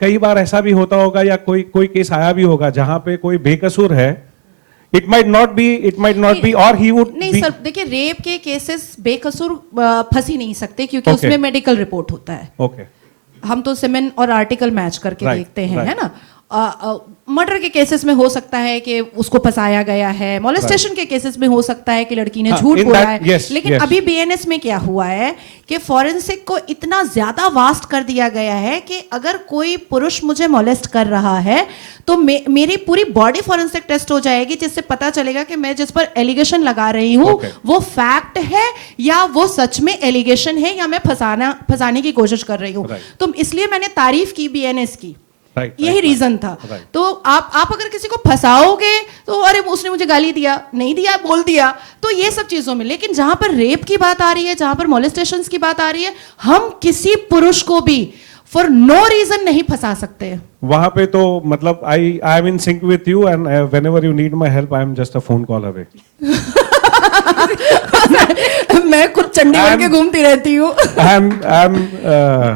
कई बार ऐसा भी होता होगा, या कोई केस आया भी होगा जहां पे कोई बेकसूर है. इट माइट नॉट बी और ही वुड नहीं सर, देखिए रेप के केसेस बेकसूर फंसी नहीं सकते, क्योंकि उसमें मेडिकल रिपोर्ट होता है. ओके, हम तो सेमेन और आर्टिकल मैच करके Right, देखते हैं, right. है ना. मर्डर के केसेस में हो सकता है कि उसको फंसाया गया है, मोलेस्टेशन के केसेस में हो सकता है कि लड़की ने हाँ, झूठ in बोला that, है. yes, लेकिन yes. अभी बीएनएस में क्या हुआ है कि फॉरेंसिक को इतना ज्यादा वास्ट कर दिया गया है कि अगर कोई पुरुष मुझे मोलेस्ट कर रहा है तो मेरी पूरी बॉडी फॉरेंसिक टेस्ट हो जाएगी, जिससे पता चलेगा कि मैं जिस पर एलिगेशन लगा रही हूँ Okay. वो फैक्ट है या वो सच में एलिगेशन है या मैं फंसाने की कोशिश कर रही हूँ. Right. तो इसलिए मैंने तारीफ की बीएनएस की. Right, यही right, रीजन था. right. तो आप अगर किसी को फंसाओगे तो अरे उसने मुझे गाली दिया, नहीं दिया, बोल दिया, तो ये सब चीजों में. लेकिन जहां पर रेप की बात आ रही है, जहां पर मोलेस्टेशंस की बात आ रही है, हम किसी पुरुष को भी फॉर नो रीजन नहीं फंसा सकते. वहां पे तो मतलब I am in sync with you and whenever you need my help I am just a phone call away. मैं खुद चंडीगढ़ के घूमती रहती हूँ.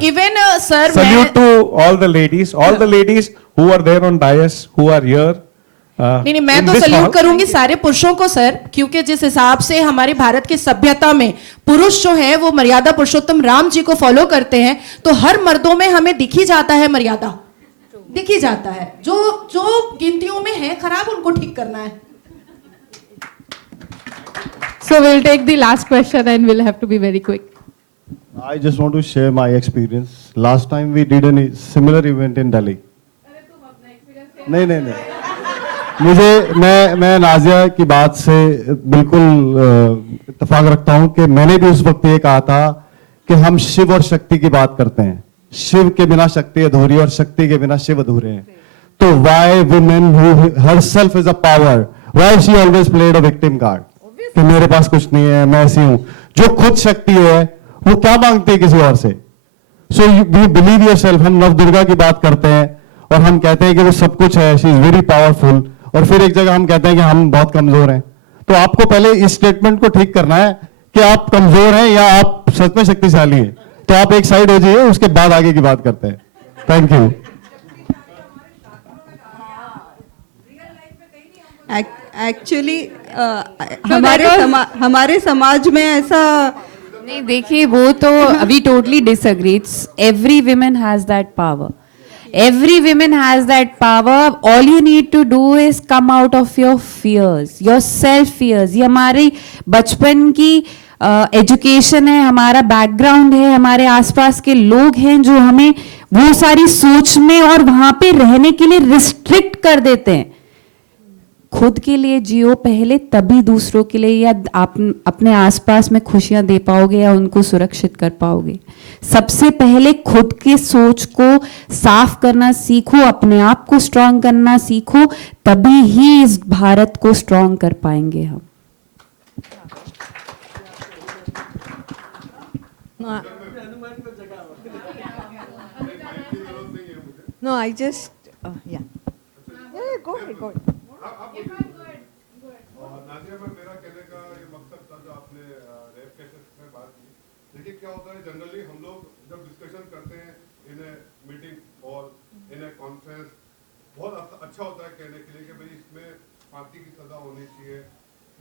Even sir, salute to all the ladies who are there on dais, who are here. नहीं, मैं तो salute करूंगी सारे पुरुषों को सर, क्योंकि जिस हिसाब से हमारी भारत की सभ्यता में पुरुष जो है वो मर्यादा पुरुषोत्तम राम जी को फॉलो करते हैं, तो हर मर्दों में हमें दिखी जाता है मर्यादा, दिखी जाता है. जो गिनतियों में है खराब, उनको ठीक करना है. So we'll take the last question and we'll have to be very quick. I just want to share my experience. Last time we did a similar event in Delhi. नहीं मुझे मैं नाजिया की बात से बिल्कुल इत्तेफाक रखता हूं कि मैंने भी उस वक्त ये कहा था कि हम शिव और शक्ति की बात करते हैं. शिव के बिना शक्ति अधूरी और शक्ति के बिना शिव अधूरे हैं. तो why women who herself is a power, why she always played a victim card? कि मेरे पास कुछ नहीं है, मैं ऐसी हूं. जो खुद शक्ति है वो क्या मांगती है किसी और से? So we believe yourself. हम नव दुर्गा की बात करते हैं और हम कहते हैं कि वो सब कुछ है, शी इज वेरी पावरफुल, और फिर एक जगह हम कहते हैं कि हम बहुत कमजोर हैं. तो आपको पहले इस स्टेटमेंट को ठीक करना है कि आप कमजोर हैं या आप सच में शक्तिशाली हैं. तो आप एक साइड हो जाइए, उसके बाद आगे की बात करते हैं. Thank you. एक्चुअली हमारे समाज में ऐसा नहीं, देखिए वो तो we totally disagree. Every women has that power. Every woman has that power. All you need to do is come out of your fears, your self fears. ये हमारी बचपन की एजुकेशन है, हमारा बैकग्राउंड है, हमारे आसपास के लोग हैं जो हमें वो सारी सोच में और वहां पे रहने के लिए रिस्ट्रिक्ट कर देते हैं. खुद के लिए जियो पहले, तभी दूसरों के लिए या आप अपने आसपास में खुशियां दे पाओगे या उनको सुरक्षित कर पाओगे. सबसे पहले खुद के सोच को साफ करना सीखो, अपने आप को स्ट्रांग करना सीखो, तभी ही इस भारत को स्ट्रांग कर पाएंगे हम. No, I just, yeah. Yeah, go ahead. Nazia में मेरा कहने का ये मकसद था जो आपने रेप केसेस में बात की. देखिए क्या होता है, जनरली हम लोग जब डिस्कशन करते हैं इन ए मीटिंग और इन ए कॉन्फ्रेंस, बहुत अच्छा होता है कहने के लिए कि भाई इसमें फांसी की सजा होनी चाहिए,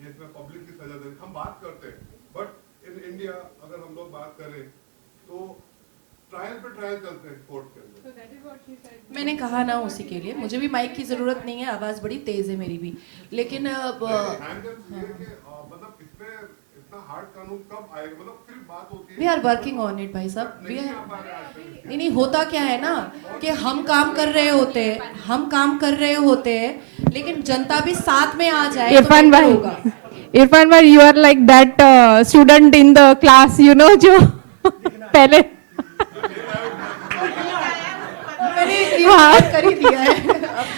ये इसमें पब्लिक की सजा देनी, हम बात करते हैं. बट इन इंडिया अगर हम लोग बात करें तो ट्रायल पे ट्रायल चलते हैं कोर्ट के अंदर. मैंने कहा ना उसी के लिए, मुझे भी माइक की जरूरत नहीं है, आवाज बड़ी तेज है मेरी भी, लेकिन मतलब इसमें इतना हार्ड कानून कब आएगा? मतलब फिर बात होती है. We are working on it भाई साहब. नहीं, होता क्या है ना कि हम काम कर रहे होते हैं, लेकिन जनता भी साथ में आ जाए. Irfan bhai, you are like that student in the class, you know, जो पहले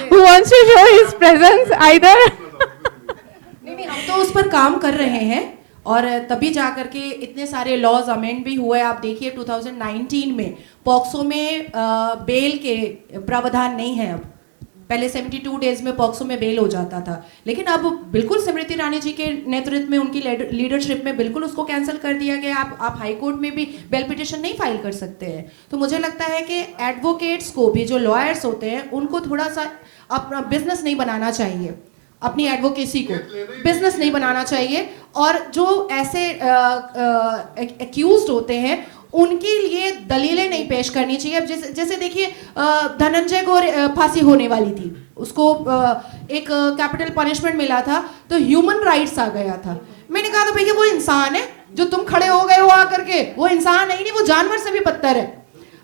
who wants to show his presence either. नहीं, हम तो उस पर काम कर रहे हैं और तभी जा करके इतने सारे लॉज अमेंड भी हुए. आप देखिए 2019 में पॉक्सो में बेल के प्रावधान नहीं है. अब पहले 72 डेज में पॉक्सो में बेल हो जाता था, लेकिन अब बिल्कुल स्मृति ईरानी जी के नेतृत्व में, उनकी लीडरशिप में बिल्कुल उसको कैंसिल कर दिया गया. आप हाई कोर्ट में भी बेल पिटिशन नहीं फाइल कर सकते हैं. तो मुझे लगता है कि एडवोकेट्स को भी, जो लॉयर्स होते हैं, उनको थोड़ा सा अपना बिजनेस नहीं बनाना चाहिए, अपनी एडवोकेसी को बिजनेस नहीं बनाना चाहिए. और जो ऐसे एक्यूज्ड होते हैं उनके लिए दलीलें नहीं पेश करनी चाहिए. अब जैसे देखिए धनंजय को फांसी होने वाली थी, उसको एक कैपिटल पनिशमेंट मिला था, तो ह्यूमन राइट्स आ गया था. मैंने कहा था भैया वो इंसान है, जो तुम खड़े हो गए हो आकर के, वो इंसान है ही नहीं, वो जानवर से भी बदतर है.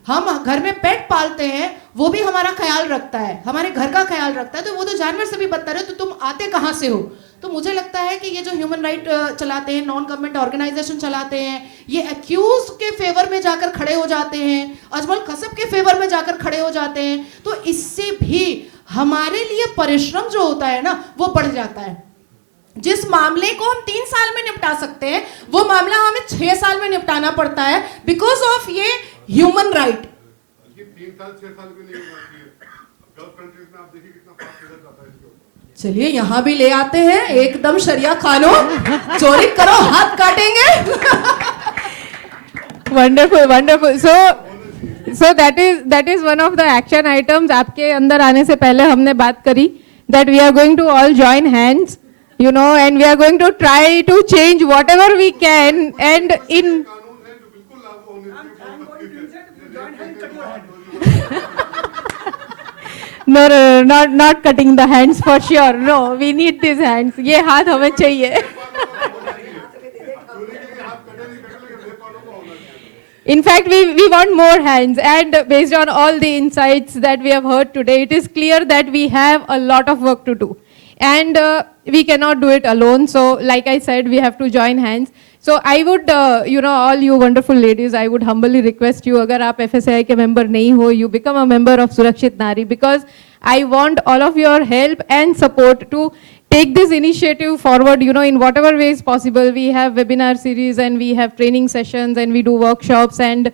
हम घर में पेट पालते हैं, वो भी हमारा ख्याल रखता है, हमारे घर का ख्याल रखता है, तो वो तो जानवर से भी बदतर है. तो तुम आते कहाँ से हो? तो मुझे लगता है कि ये जो ह्यूमन राइट चलाते हैं, नॉन गवर्नमेंट ऑर्गेनाइजेशन चलाते हैं, ये एक्यूज के फेवर में जाकर खड़े हो जाते हैं, अजमल कसब के फेवर में जाकर खड़े हो जाते हैं. तो इससे भी हमारे लिए परिश्रम जो होता है ना, वो बढ़ जाता है. जिस मामले को हम 3 साल में निपटा सकते हैं, वो मामला हमें 6 साल में निपटाना पड़ता है, बिकॉज ऑफ ये ह्यूमन राइट. 3 साल 6 साल भी नहीं होती है. गल्फ कंट्रीज में आप देखिए कितना फास्ट चला जाता है इसके ऊपर. चलिए यहाँ भी ले आते हैं, एकदम शरिया खानो, चोरी करो हाथ काटेंगे. Wonderful. So that is one of the action items. आपके अंदर आने से पहले हमने बात करी that we are going to all join hands, you know, and we are going to try to change whatever we can. And in no, not cutting the hands for sure. No, we need these hands. ये हाथ हमें चाहिए. In fact, we want more hands. And based on all the insights that we have heard today, it is clear that we have a lot of work to do. And we cannot do it alone. So like I said, we have to join hands. So I would, all you wonderful ladies, I would humbly request you, agar aap FSI ke member nahi ho, you become a member of Surakshit Nari, because I want all of your help and support to take this initiative forward, in whatever ways possible. We have webinar series and we have training sessions and we do workshops, and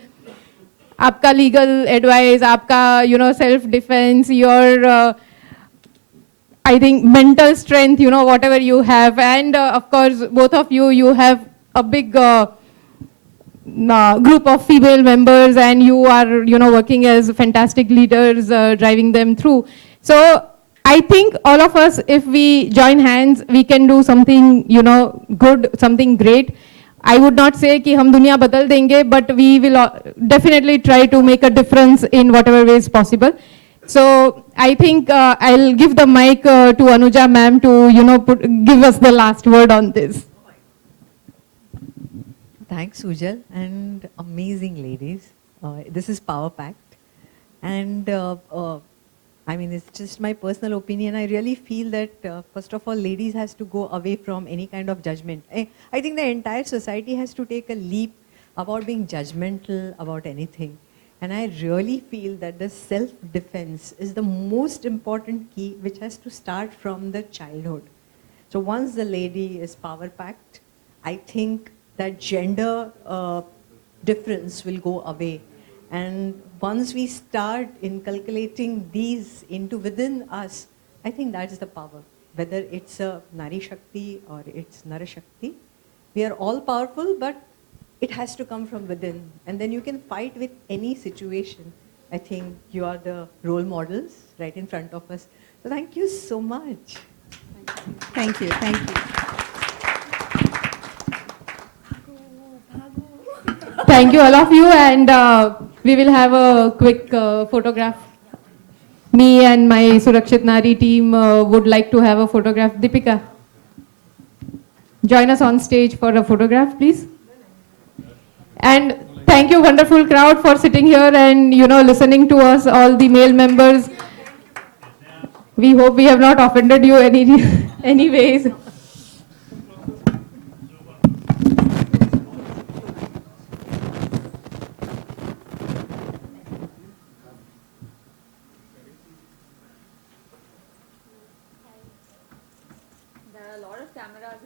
aapka legal advice, aapka, self-defense, your, I think, mental strength, whatever you have. And of course, both of you have a big group of female members, and you are, working as fantastic leaders, driving them through. So I think all of us, if we join hands, we can do something, good, something great. I would not say कि हम दुनिया बदल देंगे, but we will definitely try to make a difference in whatever ways possible. So I think I'll give the mic to Anuja ma'am to, give us the last word on this. Thanks, Sujal, and amazing ladies. This is power packed. And I mean, it's just my personal opinion. I really feel that, first of all, ladies has to go away from any kind of judgment. I think the entire society has to take a leap about being judgmental about anything. And I really feel that the self-defense is the most important key, which has to start from the childhood. So once the lady is power packed, I think that gender difference will go away. And once we start inculcating these into within us, I think that's the power. Whether it's a Nari Shakti or it's Nara Shakti, we are all powerful, but it has to come from within. And then you can fight with any situation. I think you are the role models right in front of us. So thank you so much. Thank you. Thank you. Thank you, all of you, and we will have a quick photograph. Me and my Surakshit Nari team would like to have a photograph. Deepika, join us on stage for a photograph, please. And thank you, wonderful crowd, for sitting here and, listening to us, all the male members. We hope we have not offended you any ways.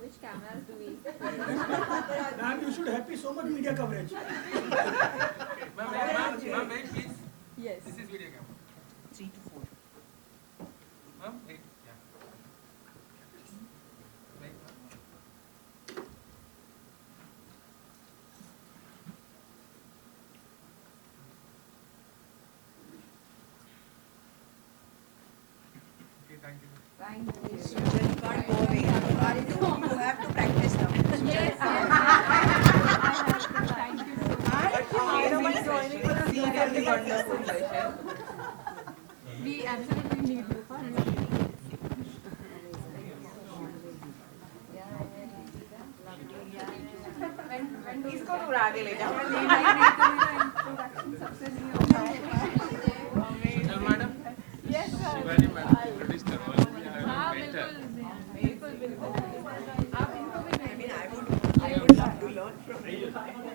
Which cameras do we? Ma'am, you should have so much media coverage. Ma'am, wait, please. Yes. This is video camera. 3 to 4. Ma'am, wait. Yeah. Wait. Okay, thank you. Thank you. You can't go away. You have to practice now. Yes. We absolutely need you. इसको तो आगे ले जाओ। Madam? Yes, sir. Shivani madam, produced the whole. हाँ, बिल्कुल, बिल्कुल, बिल्कुल। आप इनको भी I would love to learn from you.